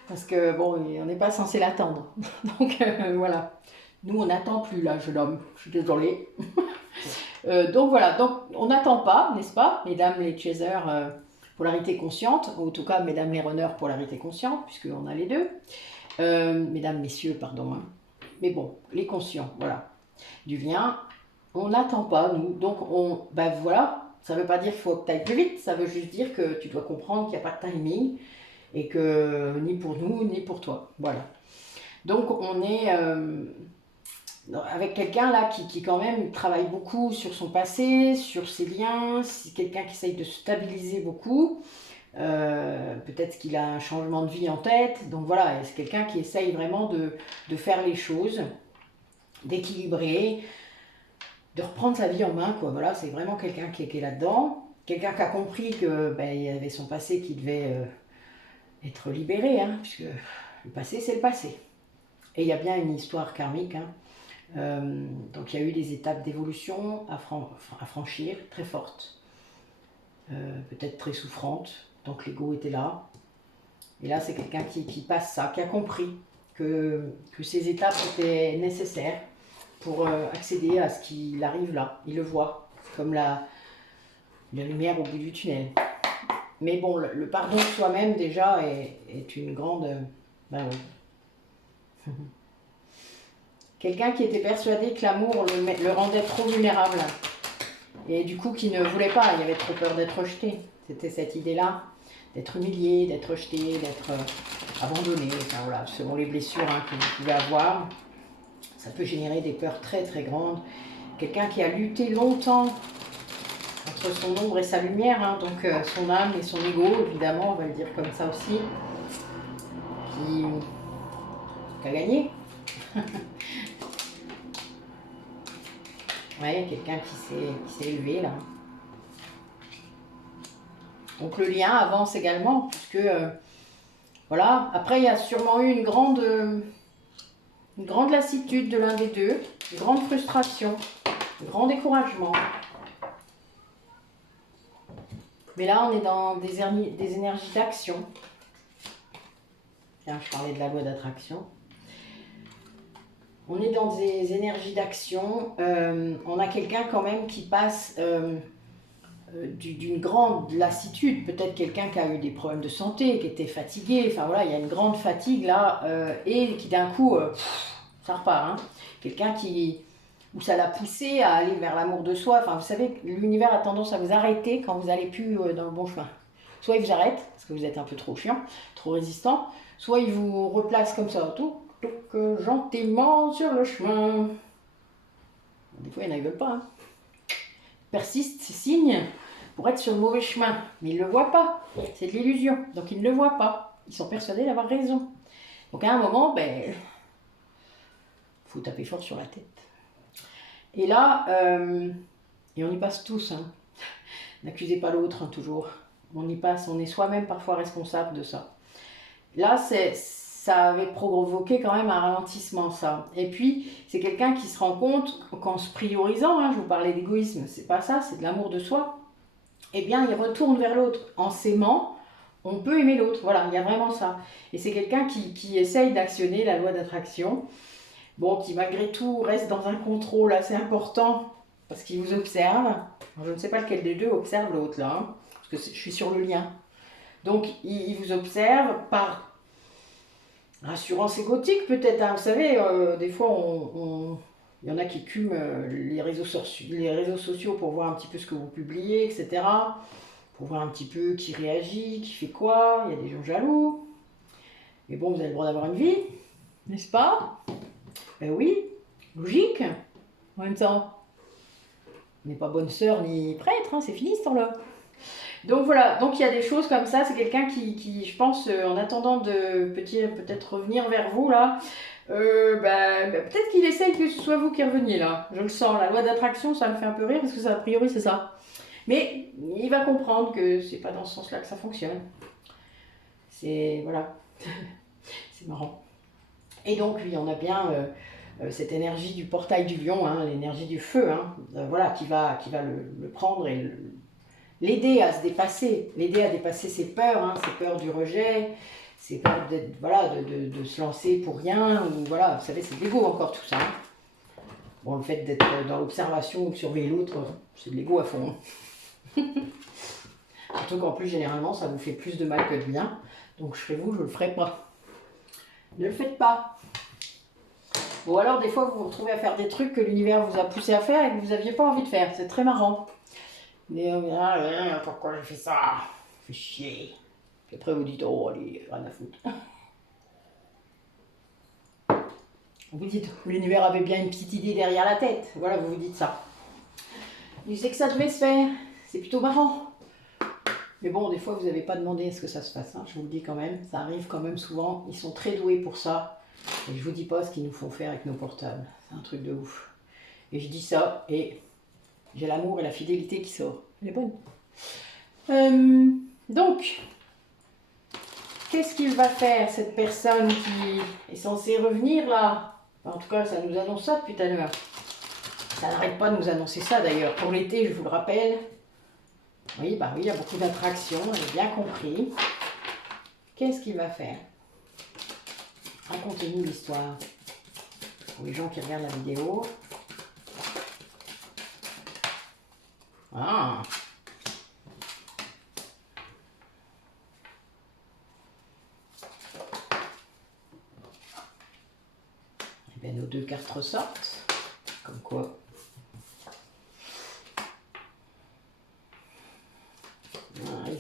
Parce que bon, on n'est pas censé l'attendre. Donc voilà. Nous, on n'attend plus là, jeune homme. Je suis désolée. Donc voilà, donc on n'attend pas, n'est-ce pas, mesdames les chasers, polarité consciente, ou en tout cas, mesdames les runners, polarité consciente, puisqu'on a les deux. Mesdames, messieurs, pardon. Hein. Mais bon, les conscients, voilà. Du lien, on n'attend pas, nous. Donc, ben voilà, ça ne veut pas dire qu'il faut que tu ailles plus vite, ça veut juste dire que tu dois comprendre qu'il n'y a pas de timing et que ni pour nous, ni pour toi. Voilà. Donc, on est avec quelqu'un là qui quand même travaille beaucoup sur son passé, sur ses liens, c'est quelqu'un qui essaye de se stabiliser beaucoup. Peut-être qu'il a un changement de vie en tête, donc voilà, c'est quelqu'un qui essaye vraiment de faire les choses, d'équilibrer, de reprendre sa vie en main, quoi. Voilà, c'est vraiment quelqu'un qui est là-dedans, quelqu'un qui a compris que il y avait son passé qui devait être libéré, hein, puisque le passé c'est le passé. Et il y a bien une histoire karmique, hein. Donc il y a eu des étapes d'évolution à franchir, très fortes, peut-être très souffrantes, donc l'ego était là. Et là c'est quelqu'un qui passe ça, qui a compris que ces étapes étaient nécessaires pour accéder à ce qu'il arrive là. Il le voit, comme la lumière au bout du tunnel. Mais bon, le pardon de soi-même déjà est une grande... Ben oui. Quelqu'un qui était persuadé que l'amour le rendait trop vulnérable. Et du coup, qui ne voulait pas, il avait trop peur d'être rejeté. C'était cette idée-là, d'être humilié, d'être rejeté, d'être abandonné. Enfin voilà, selon les blessures hein, que vous pouvez avoir, ça peut générer des peurs très très grandes. Quelqu'un qui a lutté longtemps entre son ombre et sa lumière, hein, donc son âme et son ego, évidemment, on va le dire comme ça aussi, qui a gagné. Ouais, quelqu'un qui s'est élevé là. Donc le lien avance également, puisque voilà. Après, il y a sûrement eu une grande lassitude de l'un des deux, une grande frustration, un grand découragement. Mais là, on est dans des énergies d'action. Tiens, je parlais de la loi d'attraction. On est dans des énergies d'action. On a quelqu'un quand même qui passe d'une grande lassitude. Peut-être quelqu'un qui a eu des problèmes de santé, qui était fatigué. Enfin voilà, il y a une grande fatigue là. Et qui d'un coup, ça repart. Hein. Quelqu'un où ça l'a poussé à aller vers l'amour de soi. Enfin, vous savez, l'univers a tendance à vous arrêter quand vous n'allez plus dans le bon chemin. Soit il vous arrête, parce que vous êtes un peu trop chiant, trop résistant, soit il vous replace comme ça, tout gentiment sur le chemin. Des fois, il y en a qui ne veulent pas. Hein. Persiste, c'est signe pour être sur le mauvais chemin. Mais ils ne le voient pas. C'est de l'illusion. Donc, ils ne le voient pas. Ils sont persuadés d'avoir raison. Donc, à un moment, faut taper fort sur la tête. Et là, et on y passe tous. Hein. N'accusez pas l'autre, hein, toujours. On y passe. On est soi-même parfois responsable de ça. Là, ça avait provoqué quand même un ralentissement, ça. Et puis, c'est quelqu'un qui se rend compte qu'en se priorisant, hein, je vous parlais d'égoïsme, c'est pas ça, c'est de l'amour de soi, eh bien, il retourne vers l'autre en s'aimant, on peut aimer l'autre. Voilà, il y a vraiment ça. Et c'est quelqu'un qui essaye d'actionner la loi d'attraction. Bon, qui malgré tout reste dans un contrôle assez important parce qu'il vous observe. Alors, je ne sais pas lequel des deux observe l'autre là, hein, parce que je suis sur le lien. Donc, il vous observe par assurance égotique peut-être, hein. Vous savez, des fois, il y en a qui cument les réseaux sociaux pour voir un petit peu ce que vous publiez, etc. Pour voir un petit peu qui réagit, qui fait quoi. Il y a des gens jaloux. Mais bon, vous avez le droit d'avoir une vie, n'est-ce pas? Ben oui, logique. En même temps, on n'est pas bonne sœur ni prêtre, hein, c'est fini ce temps-là. Donc voilà, donc il y a des choses comme ça, c'est quelqu'un qui, je pense, en attendant de peut-être revenir vers vous là, peut-être qu'il essaye que ce soit vous qui reveniez là. Je le sens, la loi d'attraction, ça me fait un peu rire parce que ça, a priori c'est ça. Mais il va comprendre que c'est pas dans ce sens-là que ça fonctionne. C'est, voilà, c'est marrant. Et donc lui, on a bien cette énergie du portail du lion, hein, l'énergie du feu, hein, voilà, qui va le prendre et l'aider à se dépasser, l'aider à dépasser ses peurs, hein, ses peurs du rejet, ses peurs voilà, de se lancer pour rien, ou voilà, vous savez, c'est de l'ego encore tout ça. Hein. Bon, le fait d'être dans l'observation ou de surveiller l'autre, c'est de l'ego à fond. Surtout qu'en plus, généralement, ça vous fait plus de mal que de bien. Donc, je serai vous, je le ferai pas. Ne le faites pas. Bon, alors, des fois, vous vous retrouvez à faire des trucs que l'univers vous a poussé à faire et que vous n'aviez pas envie de faire. C'est très marrant. Mais pourquoi j'ai fait ça? Fait chier. Puis après, vous dites, oh, allez, rien à foutre. Vous dites, l'univers avait bien une petite idée derrière la tête. Voilà, vous vous dites ça. Il sait que ça devait se faire. C'est plutôt marrant. Mais bon, des fois, vous n'avez pas demandé à ce que ça se fasse. Hein, je vous le dis quand même. Ça arrive quand même souvent. Ils sont très doués pour ça. Et je vous dis pas ce qu'ils nous font faire avec nos portables. C'est un truc de ouf. Et je dis ça et j'ai l'amour et la fidélité qui sort. Elle est bonne. Donc, qu'est-ce qu'il va faire cette personne qui est censée revenir là? En tout cas, ça nous annonce ça depuis tout à l'heure. Ça n'arrête pas de nous annoncer ça d'ailleurs. Pour l'été, je vous le rappelle. Oui, bah oui, il y a beaucoup d'attractions, j'ai bien compris. Qu'est-ce qu'il va faire? Racontez-nous l'histoire. Pour les gens qui regardent la vidéo. Ah! Et bien, nos deux cartes ressortent. Comme quoi.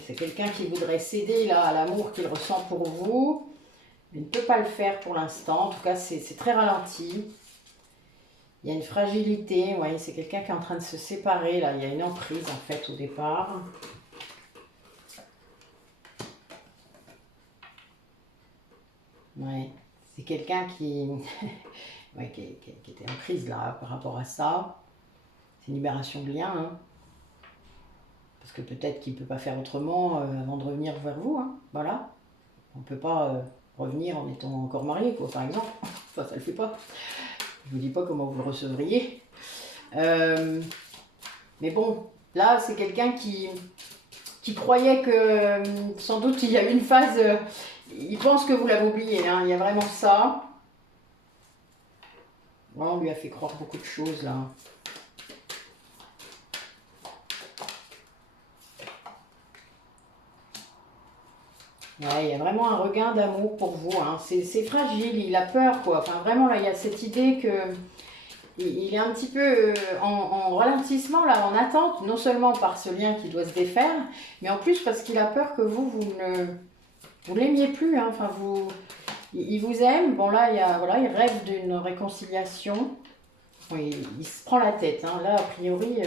C'est quelqu'un qui voudrait céder là, à l'amour qu'il ressent pour vous. Il ne peut pas le faire pour l'instant. En tout cas, c'est très ralenti. Il y a une fragilité. Vous voyez, c'est quelqu'un qui est en train de se séparer. Là, il y a une emprise en fait au départ. Ouais, c'est quelqu'un qui... ouais, qui était en crise là par rapport à ça. C'est une libération de lien. Hein. Parce que peut-être qu'il ne peut pas faire autrement avant de revenir vers vous. Hein. Voilà. On ne peut pas revenir en étant encore marié, quoi, par exemple. Enfin, ça ne le fait pas. Je ne vous dis pas comment vous le recevriez. Mais bon, là, c'est quelqu'un qui croyait que, sans doute, il y a eu une phase... il pense que vous l'avez oublié. Hein. Il y a vraiment ça. Là, on lui a fait croire beaucoup de choses, là. Ouais, il y a vraiment un regain d'amour pour vous. Hein. C'est fragile, il a peur, quoi. Enfin, vraiment, là, il y a cette idée que il est un petit peu en ralentissement, là, en attente, non seulement par ce lien qui doit se défaire, mais en plus parce qu'il a peur que vous ne l'aimiez plus. Hein. Enfin, il vous aime. Bon, là, voilà, il rêve d'une réconciliation. Oui, il se prend la tête. Hein. Là, a priori,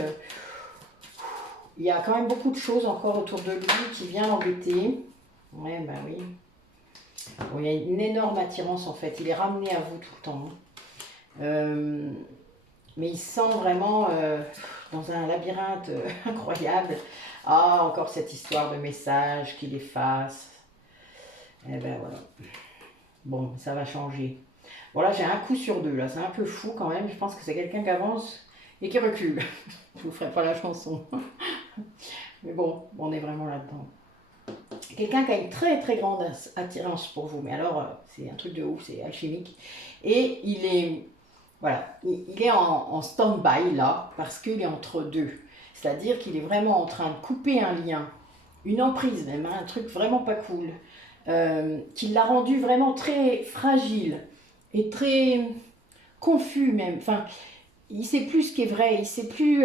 il y a quand même beaucoup de choses encore autour de lui qui viennent l'embêter. Ouais, bah oui. Bon, il y a une énorme attirance en fait. Il est ramené à vous tout le temps. Mais il se sent vraiment dans un labyrinthe incroyable. Ah, encore cette histoire de message qu'il efface. Eh ben voilà. Bon, ça va changer. Bon là, j'ai un coup sur deux. Là, c'est un peu fou quand même. Je pense que c'est quelqu'un qui avance et qui recule. Je vous ferai pas la chanson. Mais bon, on est vraiment là-dedans. quelqu'un qui a une très très grande attirance pour vous. Mais alors, c'est un truc de ouf, c'est alchimique. Et il est, voilà, il est en stand-by là, parce qu'il est entre deux. C'est-à-dire qu'il est vraiment en train de couper un lien, une emprise même, hein, un truc vraiment pas cool, qui l'a rendu vraiment très fragile et très confus même. Enfin, il sait plus ce qui est vrai, il sait plus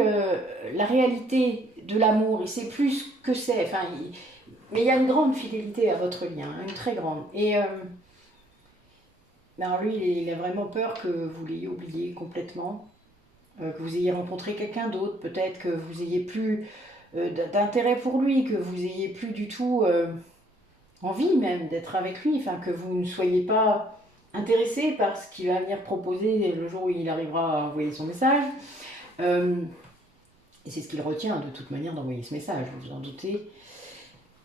la réalité de l'amour, il sait plus ce que c'est. Enfin, mais il y a une grande fidélité à votre lien, hein, une très grande. Et alors lui, il a vraiment peur que vous l'ayez oublié complètement, que vous ayez rencontré quelqu'un d'autre, peut-être que vous ayez plus d'intérêt pour lui, que vous ayez plus du tout envie même d'être avec lui, enfin que vous ne soyez pas intéressé par ce qu'il va venir proposer le jour où il arrivera à envoyer son message. Et c'est ce qu'il retient de toute manière d'envoyer ce message, vous vous en doutez.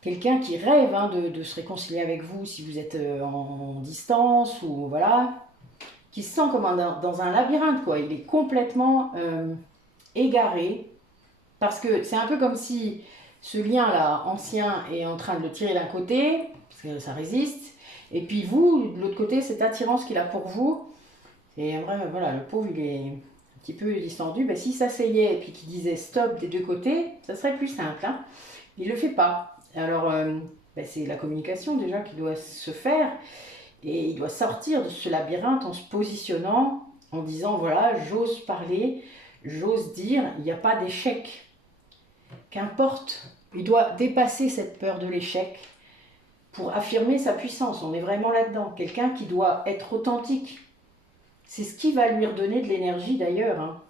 Quelqu'un qui rêve hein, de se réconcilier avec vous si vous êtes en distance ou voilà, qui se sent comme dans un labyrinthe quoi. Il est complètement égaré parce que c'est un peu comme si ce lien là ancien est en train de le tirer d'un côté parce que ça résiste et puis vous de l'autre côté cette attirance qu'il a pour vous et vrai voilà le pauvre il est un petit peu distendu. Ben, s'il s'asseyait et puis qu'il disait stop des deux côtés ça serait plus simple hein. Il le fait pas. Alors, c'est la communication déjà qui doit se faire et il doit sortir de ce labyrinthe en se positionnant, en disant voilà, j'ose parler, j'ose dire, il n'y a pas d'échec. Qu'importe, il doit dépasser cette peur de l'échec pour affirmer sa puissance. On est vraiment là-dedans. Quelqu'un qui doit être authentique. C'est ce qui va lui redonner de l'énergie d'ailleurs. Hein,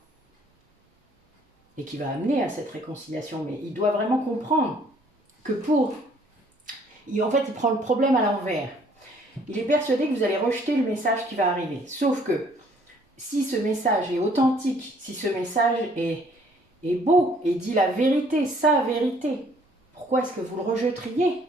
et qui va amener à cette réconciliation. Mais il doit vraiment comprendre que en fait, il prend le problème à l'envers. Il est persuadé que vous allez rejeter le message qui va arriver. Sauf que si ce message est authentique, si ce message est beau et dit la vérité, sa vérité, pourquoi est-ce que vous le rejetteriez?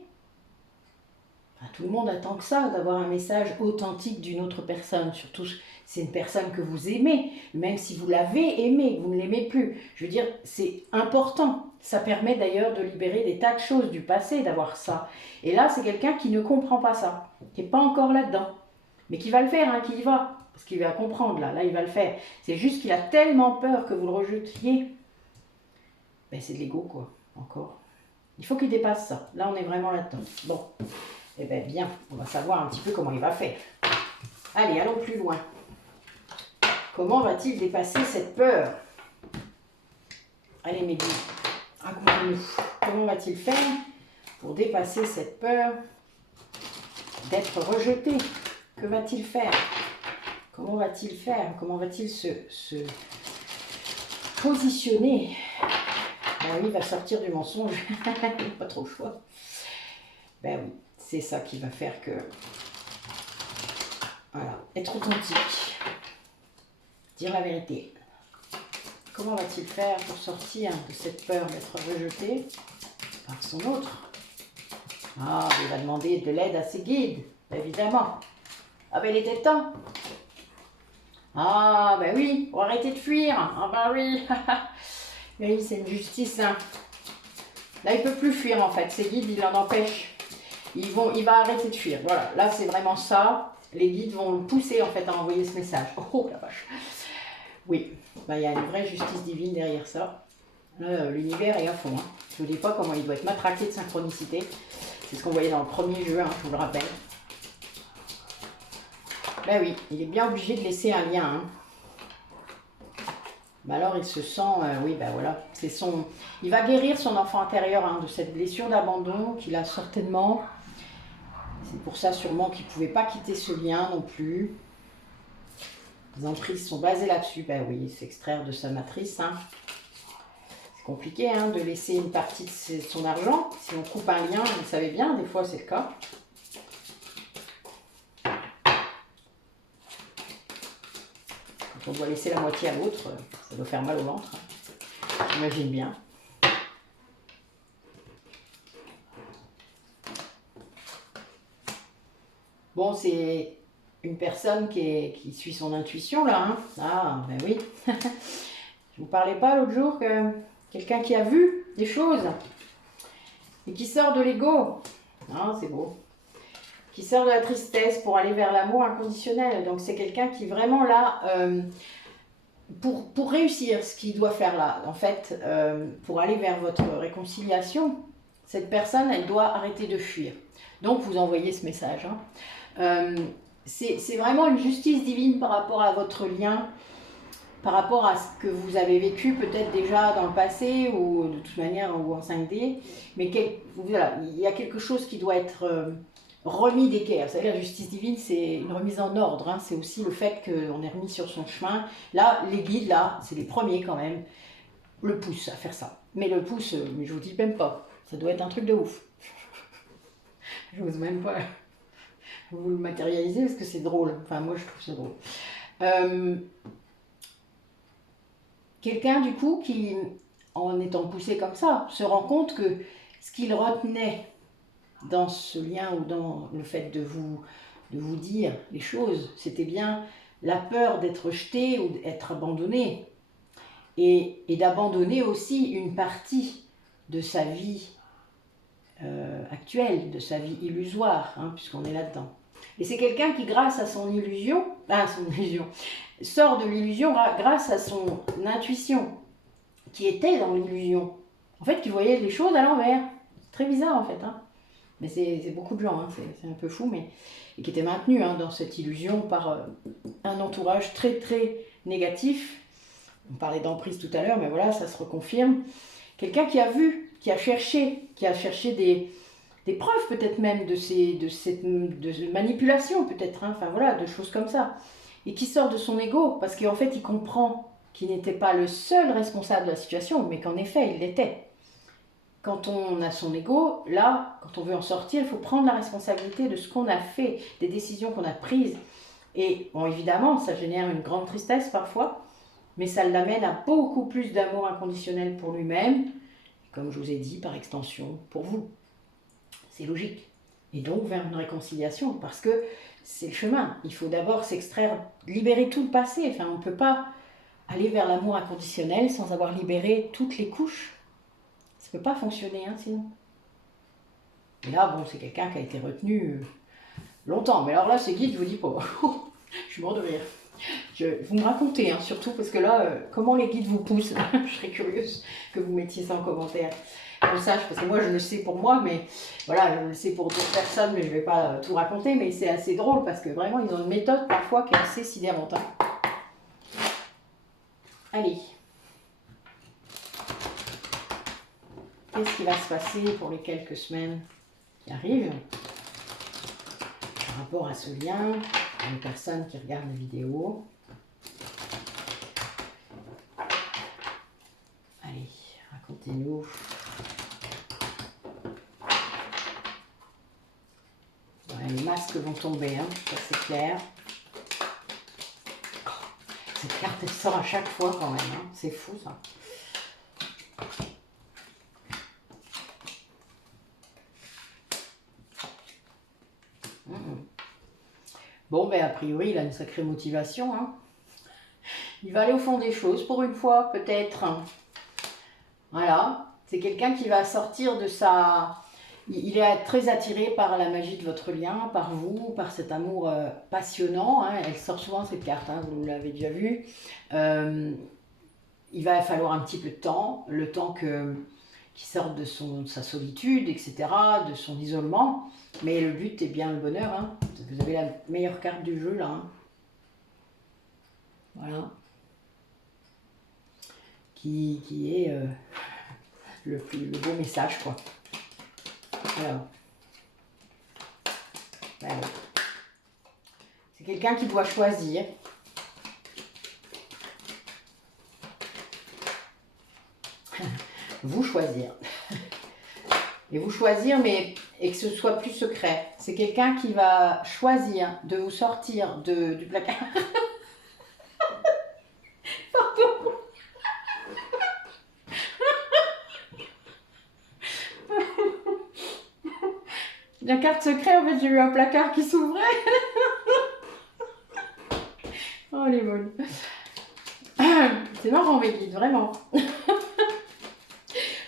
Enfin, tout le monde attend que ça, d'avoir un message authentique d'une autre personne. Surtout, c'est une personne que vous aimez, même si vous l'avez aimée, vous ne l'aimez plus. Je veux dire, c'est important. Ça permet d'ailleurs de libérer des tas de choses du passé, d'avoir ça. Et là, c'est quelqu'un qui ne comprend pas ça, qui n'est pas encore là-dedans. Mais qui va le faire, hein, qui y va. Parce qu'il va comprendre, là, il va le faire. C'est juste qu'il a tellement peur que vous le rejetiez. Ben, c'est de l'ego, quoi, encore. Il faut qu'il dépasse ça. Là, on est vraiment là-dedans. Bon. Eh bien, bien, on va savoir un petit peu comment il va faire. Allez, allons plus loin. Comment va-t-il dépasser cette peur? Allez, mes guides, accompagnez-nous. Comment va-t-il faire pour dépasser cette peur d'être rejeté? Que va-t-il faire? Comment va-t-il faire? Comment va-t-il se positionner? Ben oui, il va sortir du mensonge. Il n'a pas trop le choix. Ben oui. C'est ça qui va faire que... Voilà, être authentique. Dire la vérité. Comment va-t-il faire pour sortir de cette peur d'être rejeté par son autre? Ah, il va demander de l'aide à ses guides, évidemment. Ah ben il était temps. Ah ben oui, pour arrêter de fuir. Ah ben oui. Oui, c'est une justice. Hein. Là, il ne peut plus fuir en fait. Ses guides, il en empêche. Il va arrêter de fuir. Voilà, là c'est vraiment ça. Les guides vont le pousser en fait à envoyer ce message. Oh la vache. Oui, ben, il y a une vraie justice divine derrière ça. L'univers est à fond. Hein. Je ne vous dis pas comment il doit être matraqué de synchronicité. C'est ce qu'on voyait dans le premier jeu, hein, je vous le rappelle. Ben oui, il est bien obligé de laisser un lien. Hein. Ben alors il se sent, oui ben voilà, il va guérir son enfant intérieur hein, de cette blessure d'abandon qu'il a certainement. C'est pour ça sûrement qu'il ne pouvait pas quitter ce lien non plus. Les emprises sont basées là-dessus. Ben oui, s'extraire de sa matrice. Hein. C'est compliqué hein, de laisser une partie de son argent. Si on coupe un lien, vous le savez bien, des fois c'est le cas. Quand on doit laisser la moitié à l'autre, ça doit faire mal au ventre. J'imagine bien. Bon, c'est une personne qui suit son intuition, là. Hein. Ah, ben oui. Je vous parlais pas l'autre jour que quelqu'un qui a vu des choses et qui sort de l'ego. hein, c'est beau. Qui sort de la tristesse pour aller vers l'amour inconditionnel. Donc c'est quelqu'un qui vraiment là, pour réussir ce qu'il doit faire là, en fait, pour aller vers votre réconciliation, cette personne, elle doit arrêter de fuir. Donc vous envoyez ce message. Hein. C'est vraiment une justice divine par rapport à votre lien, par rapport à ce que vous avez vécu peut-être déjà dans le passé ou de toute manière ou en 5D. Mais voilà, il y a quelque chose qui doit être remis d'équerre. Vous savez, la justice divine, c'est une remise en ordre. Hein. C'est aussi le fait qu'on est remis sur son chemin. Là, les guides, là, c'est les premiers quand même, le poussent à faire ça. Mais le pouce, je vous dis même pas. Ça doit être un truc de ouf. Je n'ose même pas vous le matérialiser parce que c'est drôle. Enfin, moi, je trouve ça drôle. Quelqu'un, du coup, qui, en étant poussé comme ça, se rend compte que ce qu'il retenait dans ce lien ou dans le fait de vous dire les choses, c'était bien la peur d'être rejeté ou d'être abandonné. Et d'abandonner aussi une partie de sa vie actuelle, de sa vie illusoire, hein, puisqu'on est là-dedans. Et c'est quelqu'un qui, grâce à son illusion, sort de l'illusion grâce à son intuition, qui était dans l'illusion. En fait, qui voyait les choses à l'envers. C'est très bizarre, en fait. Hein. Mais c'est beaucoup de gens, hein, c'est un peu fou, mais et qui était maintenu hein, dans cette illusion par un entourage très, très négatif. On parlait d'emprise tout à l'heure, mais voilà, ça se reconfirme. Quelqu'un qui a vu, qui a cherché des preuves peut-être même de cette manipulation, peut-être, hein, enfin voilà, de choses comme ça. Et qui sort de son ego, parce qu'en fait, il comprend qu'il n'était pas le seul responsable de la situation, mais qu'en effet, il l'était. Quand on a son ego, là, quand on veut en sortir, il faut prendre la responsabilité de ce qu'on a fait, des décisions qu'on a prises. Et bon, évidemment, ça génère une grande tristesse parfois, mais ça l'amène à beaucoup plus d'amour inconditionnel pour lui-même, comme je vous ai dit, par extension, pour vous. C'est logique. Et donc vers une réconciliation, parce que c'est le chemin. Il faut d'abord s'extraire, libérer tout le passé. Enfin, on ne peut pas aller vers l'amour inconditionnel sans avoir libéré toutes les couches. Ça ne peut pas fonctionner, hein, sinon. Et là, bon, c'est quelqu'un qui a été retenu longtemps. Mais alors là, c'est guide, je vous dis pas. Je suis mort de rire. Vous me racontez, hein, surtout, parce que là, comment les guides vous poussent. Je serais curieuse que vous mettiez ça en commentaire. Qu'on sache, parce que moi, je le sais pour moi, mais voilà, je le sais pour d'autres personnes, mais je ne vais pas tout raconter. Mais c'est assez drôle, parce que vraiment, ils ont une méthode, parfois, qui est assez sidérante. Hein. Allez. Qu'est-ce qui va se passer pour les quelques semaines qui arrivent par rapport à ce lien, à une personne qui regarde la vidéo. Allez, racontez-nous. Ouais, les masques vont tomber, hein, ça c'est clair. Oh, cette carte elle sort à chaque fois quand même, hein. C'est fou ça. Bon, ben a priori, il a une sacrée motivation. Hein. Il va aller au fond des choses, pour une fois, peut-être. Voilà. C'est quelqu'un qui va sortir de sa... Il est très attiré par la magie de votre lien, par vous, par cet amour passionnant. Hein. Elle sort souvent, cette carte, hein, vous l'avez déjà vu. Il va falloir un petit peu de temps, le temps qu'il sorte de sa solitude, etc., de son isolement. Mais le but est bien le bonheur. Hein. Vous avez la meilleure carte du jeu, là. Hein. Voilà. Qui est le beau message, quoi. Alors. Ben, ouais. C'est quelqu'un qui doit choisir. Vous choisir. Et vous choisir, mais et que ce soit plus secret. C'est quelqu'un qui va choisir de vous sortir du placard. Pardon. La carte secret, en fait, j'ai eu un placard qui s'ouvrait. Oh, elle est bonne. C'est marrant, mes guides, vraiment.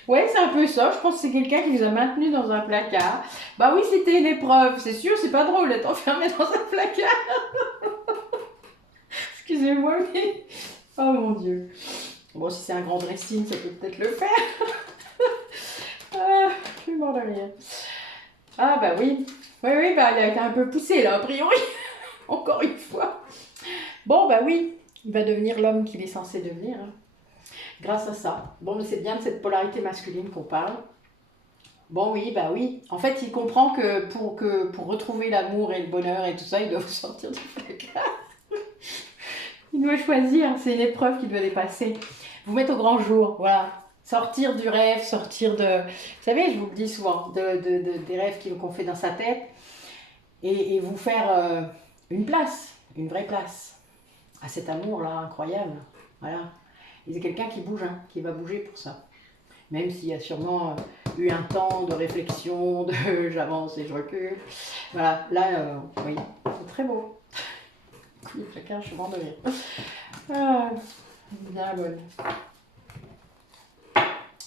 Ouais, c'est un peu ça. Je pense que c'est quelqu'un qui vous a maintenu dans un placard. Bah oui, c'était une épreuve, c'est sûr, c'est pas drôle d'être enfermé dans un placard. Excusez-moi, mais... Oh mon Dieu. Bon, si c'est un grand dressing, ça peut peut-être le faire. Ah, je suis mort de rire. Ah bah oui. Oui, bah il a été un peu poussé là, a priori. Encore une fois. Bon, bah oui, il va devenir l'homme qu'il est censé devenir. Hein. Grâce à ça. Bon, mais c'est bien de cette polarité masculine qu'on parle. Bon, oui, bah oui. En fait, il comprend que pour retrouver l'amour et le bonheur et tout ça, il doit sortir du placard. Il doit choisir, c'est une épreuve qu'il doit dépasser. Vous mettre au grand jour, voilà. Sortir du rêve, sortir de... Vous savez, je vous le dis souvent, des rêves qu'on fait dans sa tête et vous faire une place, une vraie place à cet amour-là incroyable. Voilà. Et c'est quelqu'un qui bouge, hein, qui va bouger pour ça. Même s'il y a sûrement eu un temps de réflexion, de j'avance et je recule. Voilà, là, oui, c'est très beau. Oui, chacun, je suis mort de rire. Ah, bien bonne.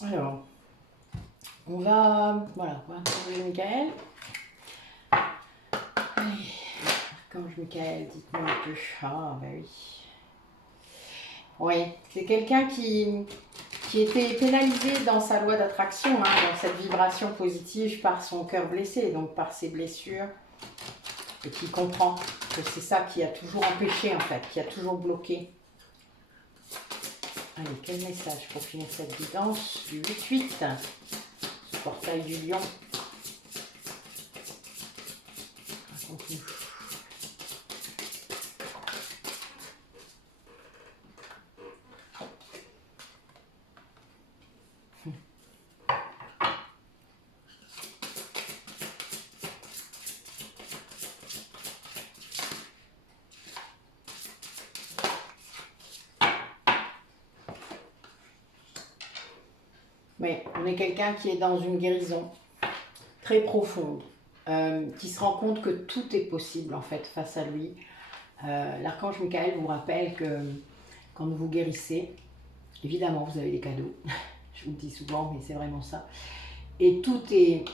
Alors, on va trouver Michael. Archange Michael, dites-moi un peu. Ah, bah oui. Oui, c'est quelqu'un qui était pénalisé dans sa loi d'attraction, hein, dans cette vibration positive par son cœur blessé, donc par ses blessures, et qui comprend que c'est ça qui a toujours empêché, en fait, qui a toujours bloqué. Allez, quel message pour finir cette guidance du 8-8, portail du lion. Raconte-nous. Oui, on est quelqu'un qui est dans une guérison très profonde, qui se rend compte que tout est possible en fait face à lui. L'archange Michael vous rappelle que quand vous guérissez, évidemment vous avez des cadeaux, je vous le dis souvent, mais c'est vraiment ça. Et tout est...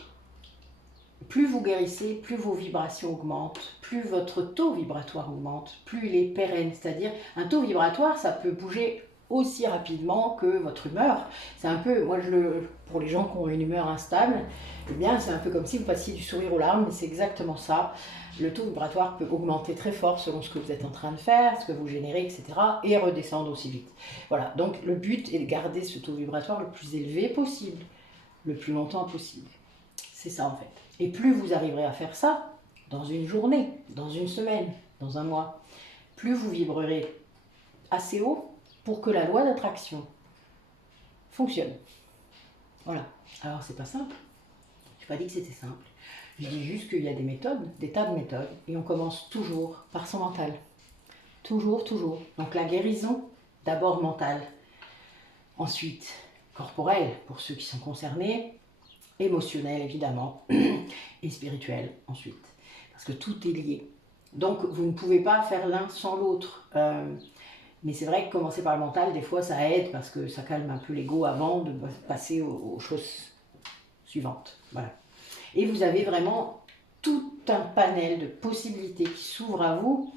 Plus vous guérissez, plus vos vibrations augmentent, plus votre taux vibratoire augmente, plus il est pérenne. C'est-à-dire, un taux vibratoire, ça peut bouger aussi rapidement que votre humeur. C'est un peu, pour les gens qui ont une humeur instable, eh bien, c'est un peu comme si vous passiez du sourire aux larmes, mais c'est exactement ça. Le taux vibratoire peut augmenter très fort selon ce que vous êtes en train de faire, ce que vous générez, etc. et redescendre aussi vite. Voilà, donc le but est de garder ce taux vibratoire le plus élevé possible, le plus longtemps possible. C'est ça en fait. Et plus vous arriverez à faire ça, dans une journée, dans une semaine, dans un mois, plus vous vibrerez assez haut pour que la loi d'attraction fonctionne. Voilà. Alors c'est pas simple. Je n'ai pas dit que c'était simple. Je dis juste qu'il y a des méthodes, des tas de méthodes, et on commence toujours par son mental. Toujours, toujours. Donc la guérison, d'abord mentale. Ensuite, corporelle, pour ceux qui sont concernés. Émotionnel évidemment, et spirituel ensuite, parce que tout est lié. Donc vous ne pouvez pas faire l'un sans l'autre. Mais c'est vrai que commencer par le mental, des fois ça aide, parce que ça calme un peu l'ego avant de passer aux choses suivantes. Voilà. Et vous avez vraiment tout un panel de possibilités qui s'ouvre à vous,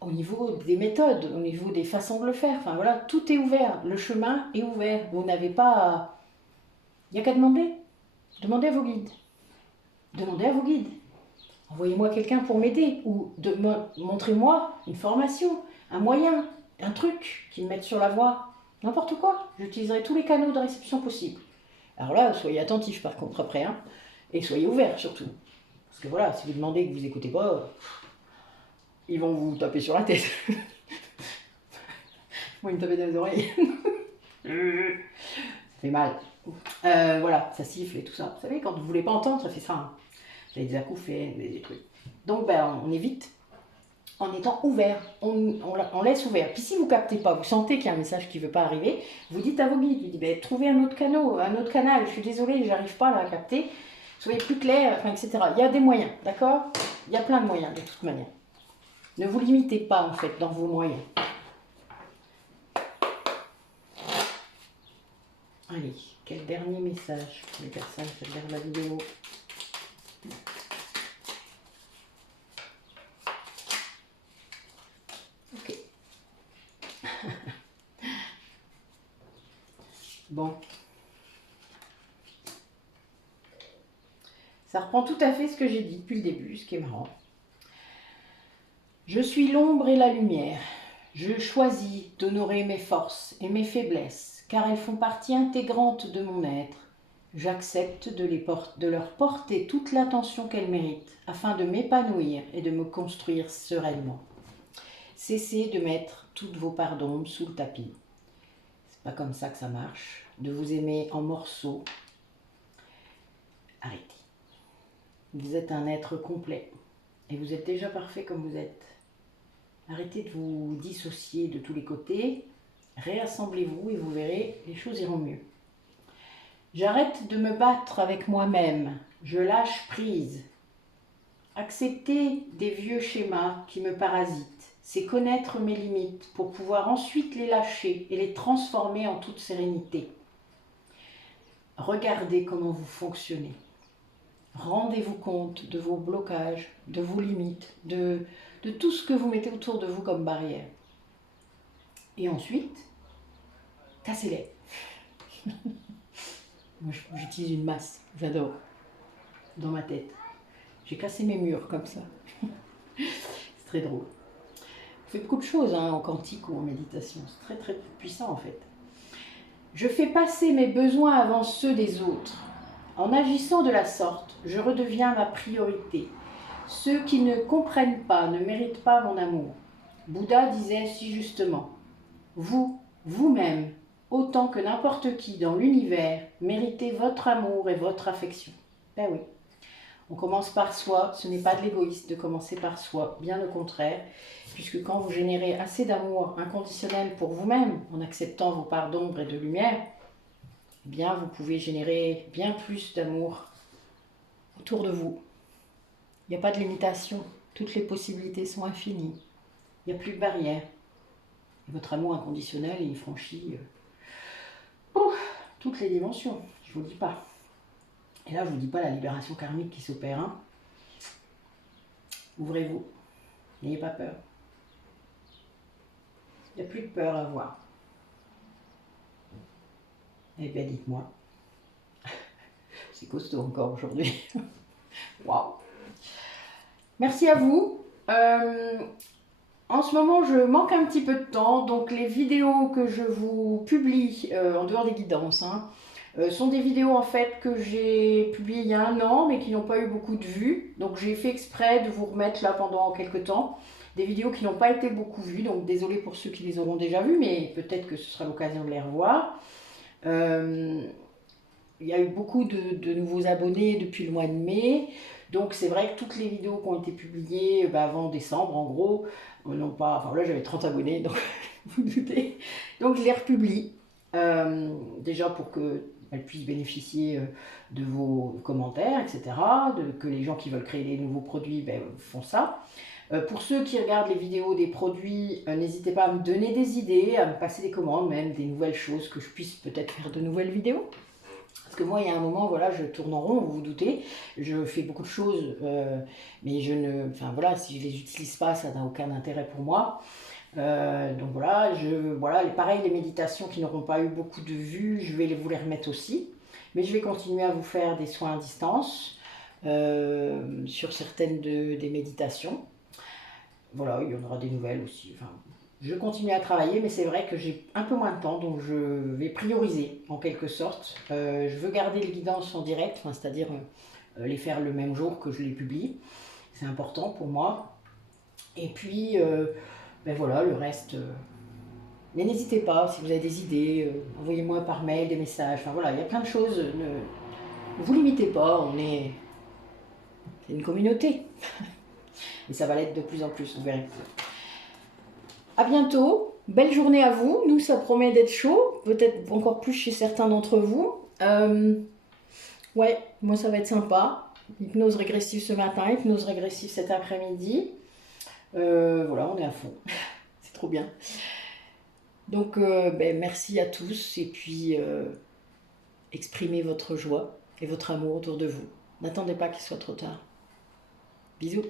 au niveau des méthodes, au niveau des façons de le faire. Enfin voilà, tout est ouvert, le chemin est ouvert. Vous n'avez pas... Il n'y a qu'à demander. Demandez à vos guides. Demandez à vos guides. Envoyez-moi quelqu'un pour m'aider. Ou montrez-moi une formation, un moyen, un truc qui me mette sur la voie. N'importe quoi. J'utiliserai tous les canaux de réception possibles. Alors là, soyez attentifs par contre après. Hein, et soyez ouverts surtout. Parce que voilà, si vous demandez et que vous n'écoutez pas, ils vont vous taper sur la tête. Moi, ils me taper dans les oreilles. Ça fait mal. Voilà, ça siffle et tout ça. Vous savez, quand vous ne voulez pas entendre, ça fait ça. Hein. J'ai des acouphènes, des trucs. Donc, on évite en étant ouvert. On laisse ouvert. Puis si vous ne captez pas, vous sentez qu'il y a un message qui ne veut pas arriver, vous dites à vos guides, vous dites, trouvez un autre canal. Je suis désolée, j'arrive pas là, à capter. Soyez plus clair, etc. Il y a des moyens, d'accord? Il y a plein de moyens, de toute manière. Ne vous limitez pas, en fait, dans vos moyens. Allez, quel dernier message pour les personnes qui regardent la vidéo? Ok. Bon. Ça reprend tout à fait ce que j'ai dit depuis le début, ce qui est marrant. Je suis l'ombre et la lumière. Je choisis d'honorer mes forces et mes faiblesses, car elles font partie intégrante de mon être. J'accepte de leur porter toute l'attention qu'elles méritent, afin de m'épanouir et de me construire sereinement. Cessez de mettre toutes vos parts d'ombre sous le tapis. C'est pas comme ça que ça marche. De vous aimer en morceaux. Arrêtez. Vous êtes un être complet et vous êtes déjà parfait comme vous êtes. Arrêtez de vous dissocier de tous les côtés, réassemblez-vous et vous verrez, les choses iront mieux. J'arrête de me battre avec moi-même, je lâche prise. Accepter des vieux schémas qui me parasitent, c'est connaître mes limites pour pouvoir ensuite les lâcher et les transformer en toute sérénité. Regardez comment vous fonctionnez. Rendez-vous compte de vos blocages, de vos limites, de tout ce que vous mettez autour de vous comme barrière. Et ensuite, cassez-les. Moi, j'utilise une masse, j'adore, dans ma tête. J'ai cassé mes murs comme ça. C'est très drôle. On fait beaucoup de choses en quantique ou en méditation. C'est très très puissant en fait. Je fais passer mes besoins avant ceux des autres. En agissant de la sorte, je redeviens ma priorité. Ceux qui ne comprennent pas ne méritent pas mon amour. Bouddha disait si justement, vous-même, autant que n'importe qui dans l'univers, méritez votre amour et votre affection. Ben oui, on commence par soi, ce n'est pas de l'égoïsme de commencer par soi, bien au contraire, puisque quand vous générez assez d'amour inconditionnel pour vous-même, en acceptant vos parts d'ombre et de lumière, eh bien vous pouvez générer bien plus d'amour autour de vous. Il n'y a pas de limitation, toutes les possibilités sont infinies. Il n'y a plus de barrière. Et votre amour inconditionnel, il franchit toutes les dimensions, je ne vous le dis pas. Et là, je ne vous dis pas la libération karmique qui s'opère. Hein. Ouvrez-vous, n'ayez pas peur. Il n'y a plus de peur à avoir. Eh bien, dites-moi. C'est costaud encore aujourd'hui. Waouh. Merci à vous. En ce moment, je manque un petit peu de temps, donc les vidéos que je vous publie, en dehors des guidances, sont des vidéos en fait que j'ai publiées il y a 1 an, mais qui n'ont pas eu beaucoup de vues. Donc j'ai fait exprès de vous remettre là pendant quelques temps des vidéos qui n'ont pas été beaucoup vues, donc désolé pour ceux qui les auront déjà vues, mais peut-être que ce sera l'occasion de les revoir. Il y a eu beaucoup de nouveaux abonnés depuis le mois de mai. Donc c'est vrai que toutes les vidéos qui ont été publiées avant décembre, en gros, n'ont pas... Enfin là j'avais 30 abonnés, donc vous doutez. Donc je les republie, déjà pour qu'elles puissent bénéficier de vos commentaires, etc. Que les gens qui veulent créer des nouveaux produits font ça. Pour ceux qui regardent les vidéos des produits, n'hésitez pas à me donner des idées, à me passer des commandes, même des nouvelles choses, que je puisse peut-être faire de nouvelles vidéos. Parce que moi, il y a un moment, voilà, je tourne en rond, vous vous doutez, je fais beaucoup de choses, mais je ne... Enfin voilà, si je ne les utilise pas, ça n'a aucun intérêt pour moi. Donc voilà, pareil, les méditations qui n'auront pas eu beaucoup de vues, je vais vous les remettre aussi. Mais je vais continuer à vous faire des soins à distance sur certaines des méditations. Voilà, il y en aura des nouvelles aussi. Enfin, je continue à travailler, mais c'est vrai que j'ai un peu moins de temps, donc je vais prioriser en quelque sorte. Je veux garder les guidances en direct, c'est-à-dire les faire le même jour que je les publie. C'est important pour moi. Et puis, voilà, le reste... Mais n'hésitez pas, si vous avez des idées, envoyez-moi par mail des messages. Enfin voilà, il y a plein de choses. Ne vous limitez pas, c'est une communauté. Et ça va l'être de plus en plus, vous verrez. À bientôt, belle journée à vous. Nous, ça promet d'être chaud, peut-être encore plus chez certains d'entre vous. Ouais, moi ça va être sympa. Hypnose régressive ce matin, hypnose régressive cet après-midi. Voilà, on est à fond. C'est trop bien. Donc, merci à tous et puis exprimez votre joie et votre amour autour de vous. N'attendez pas qu'il soit trop tard. Bisous.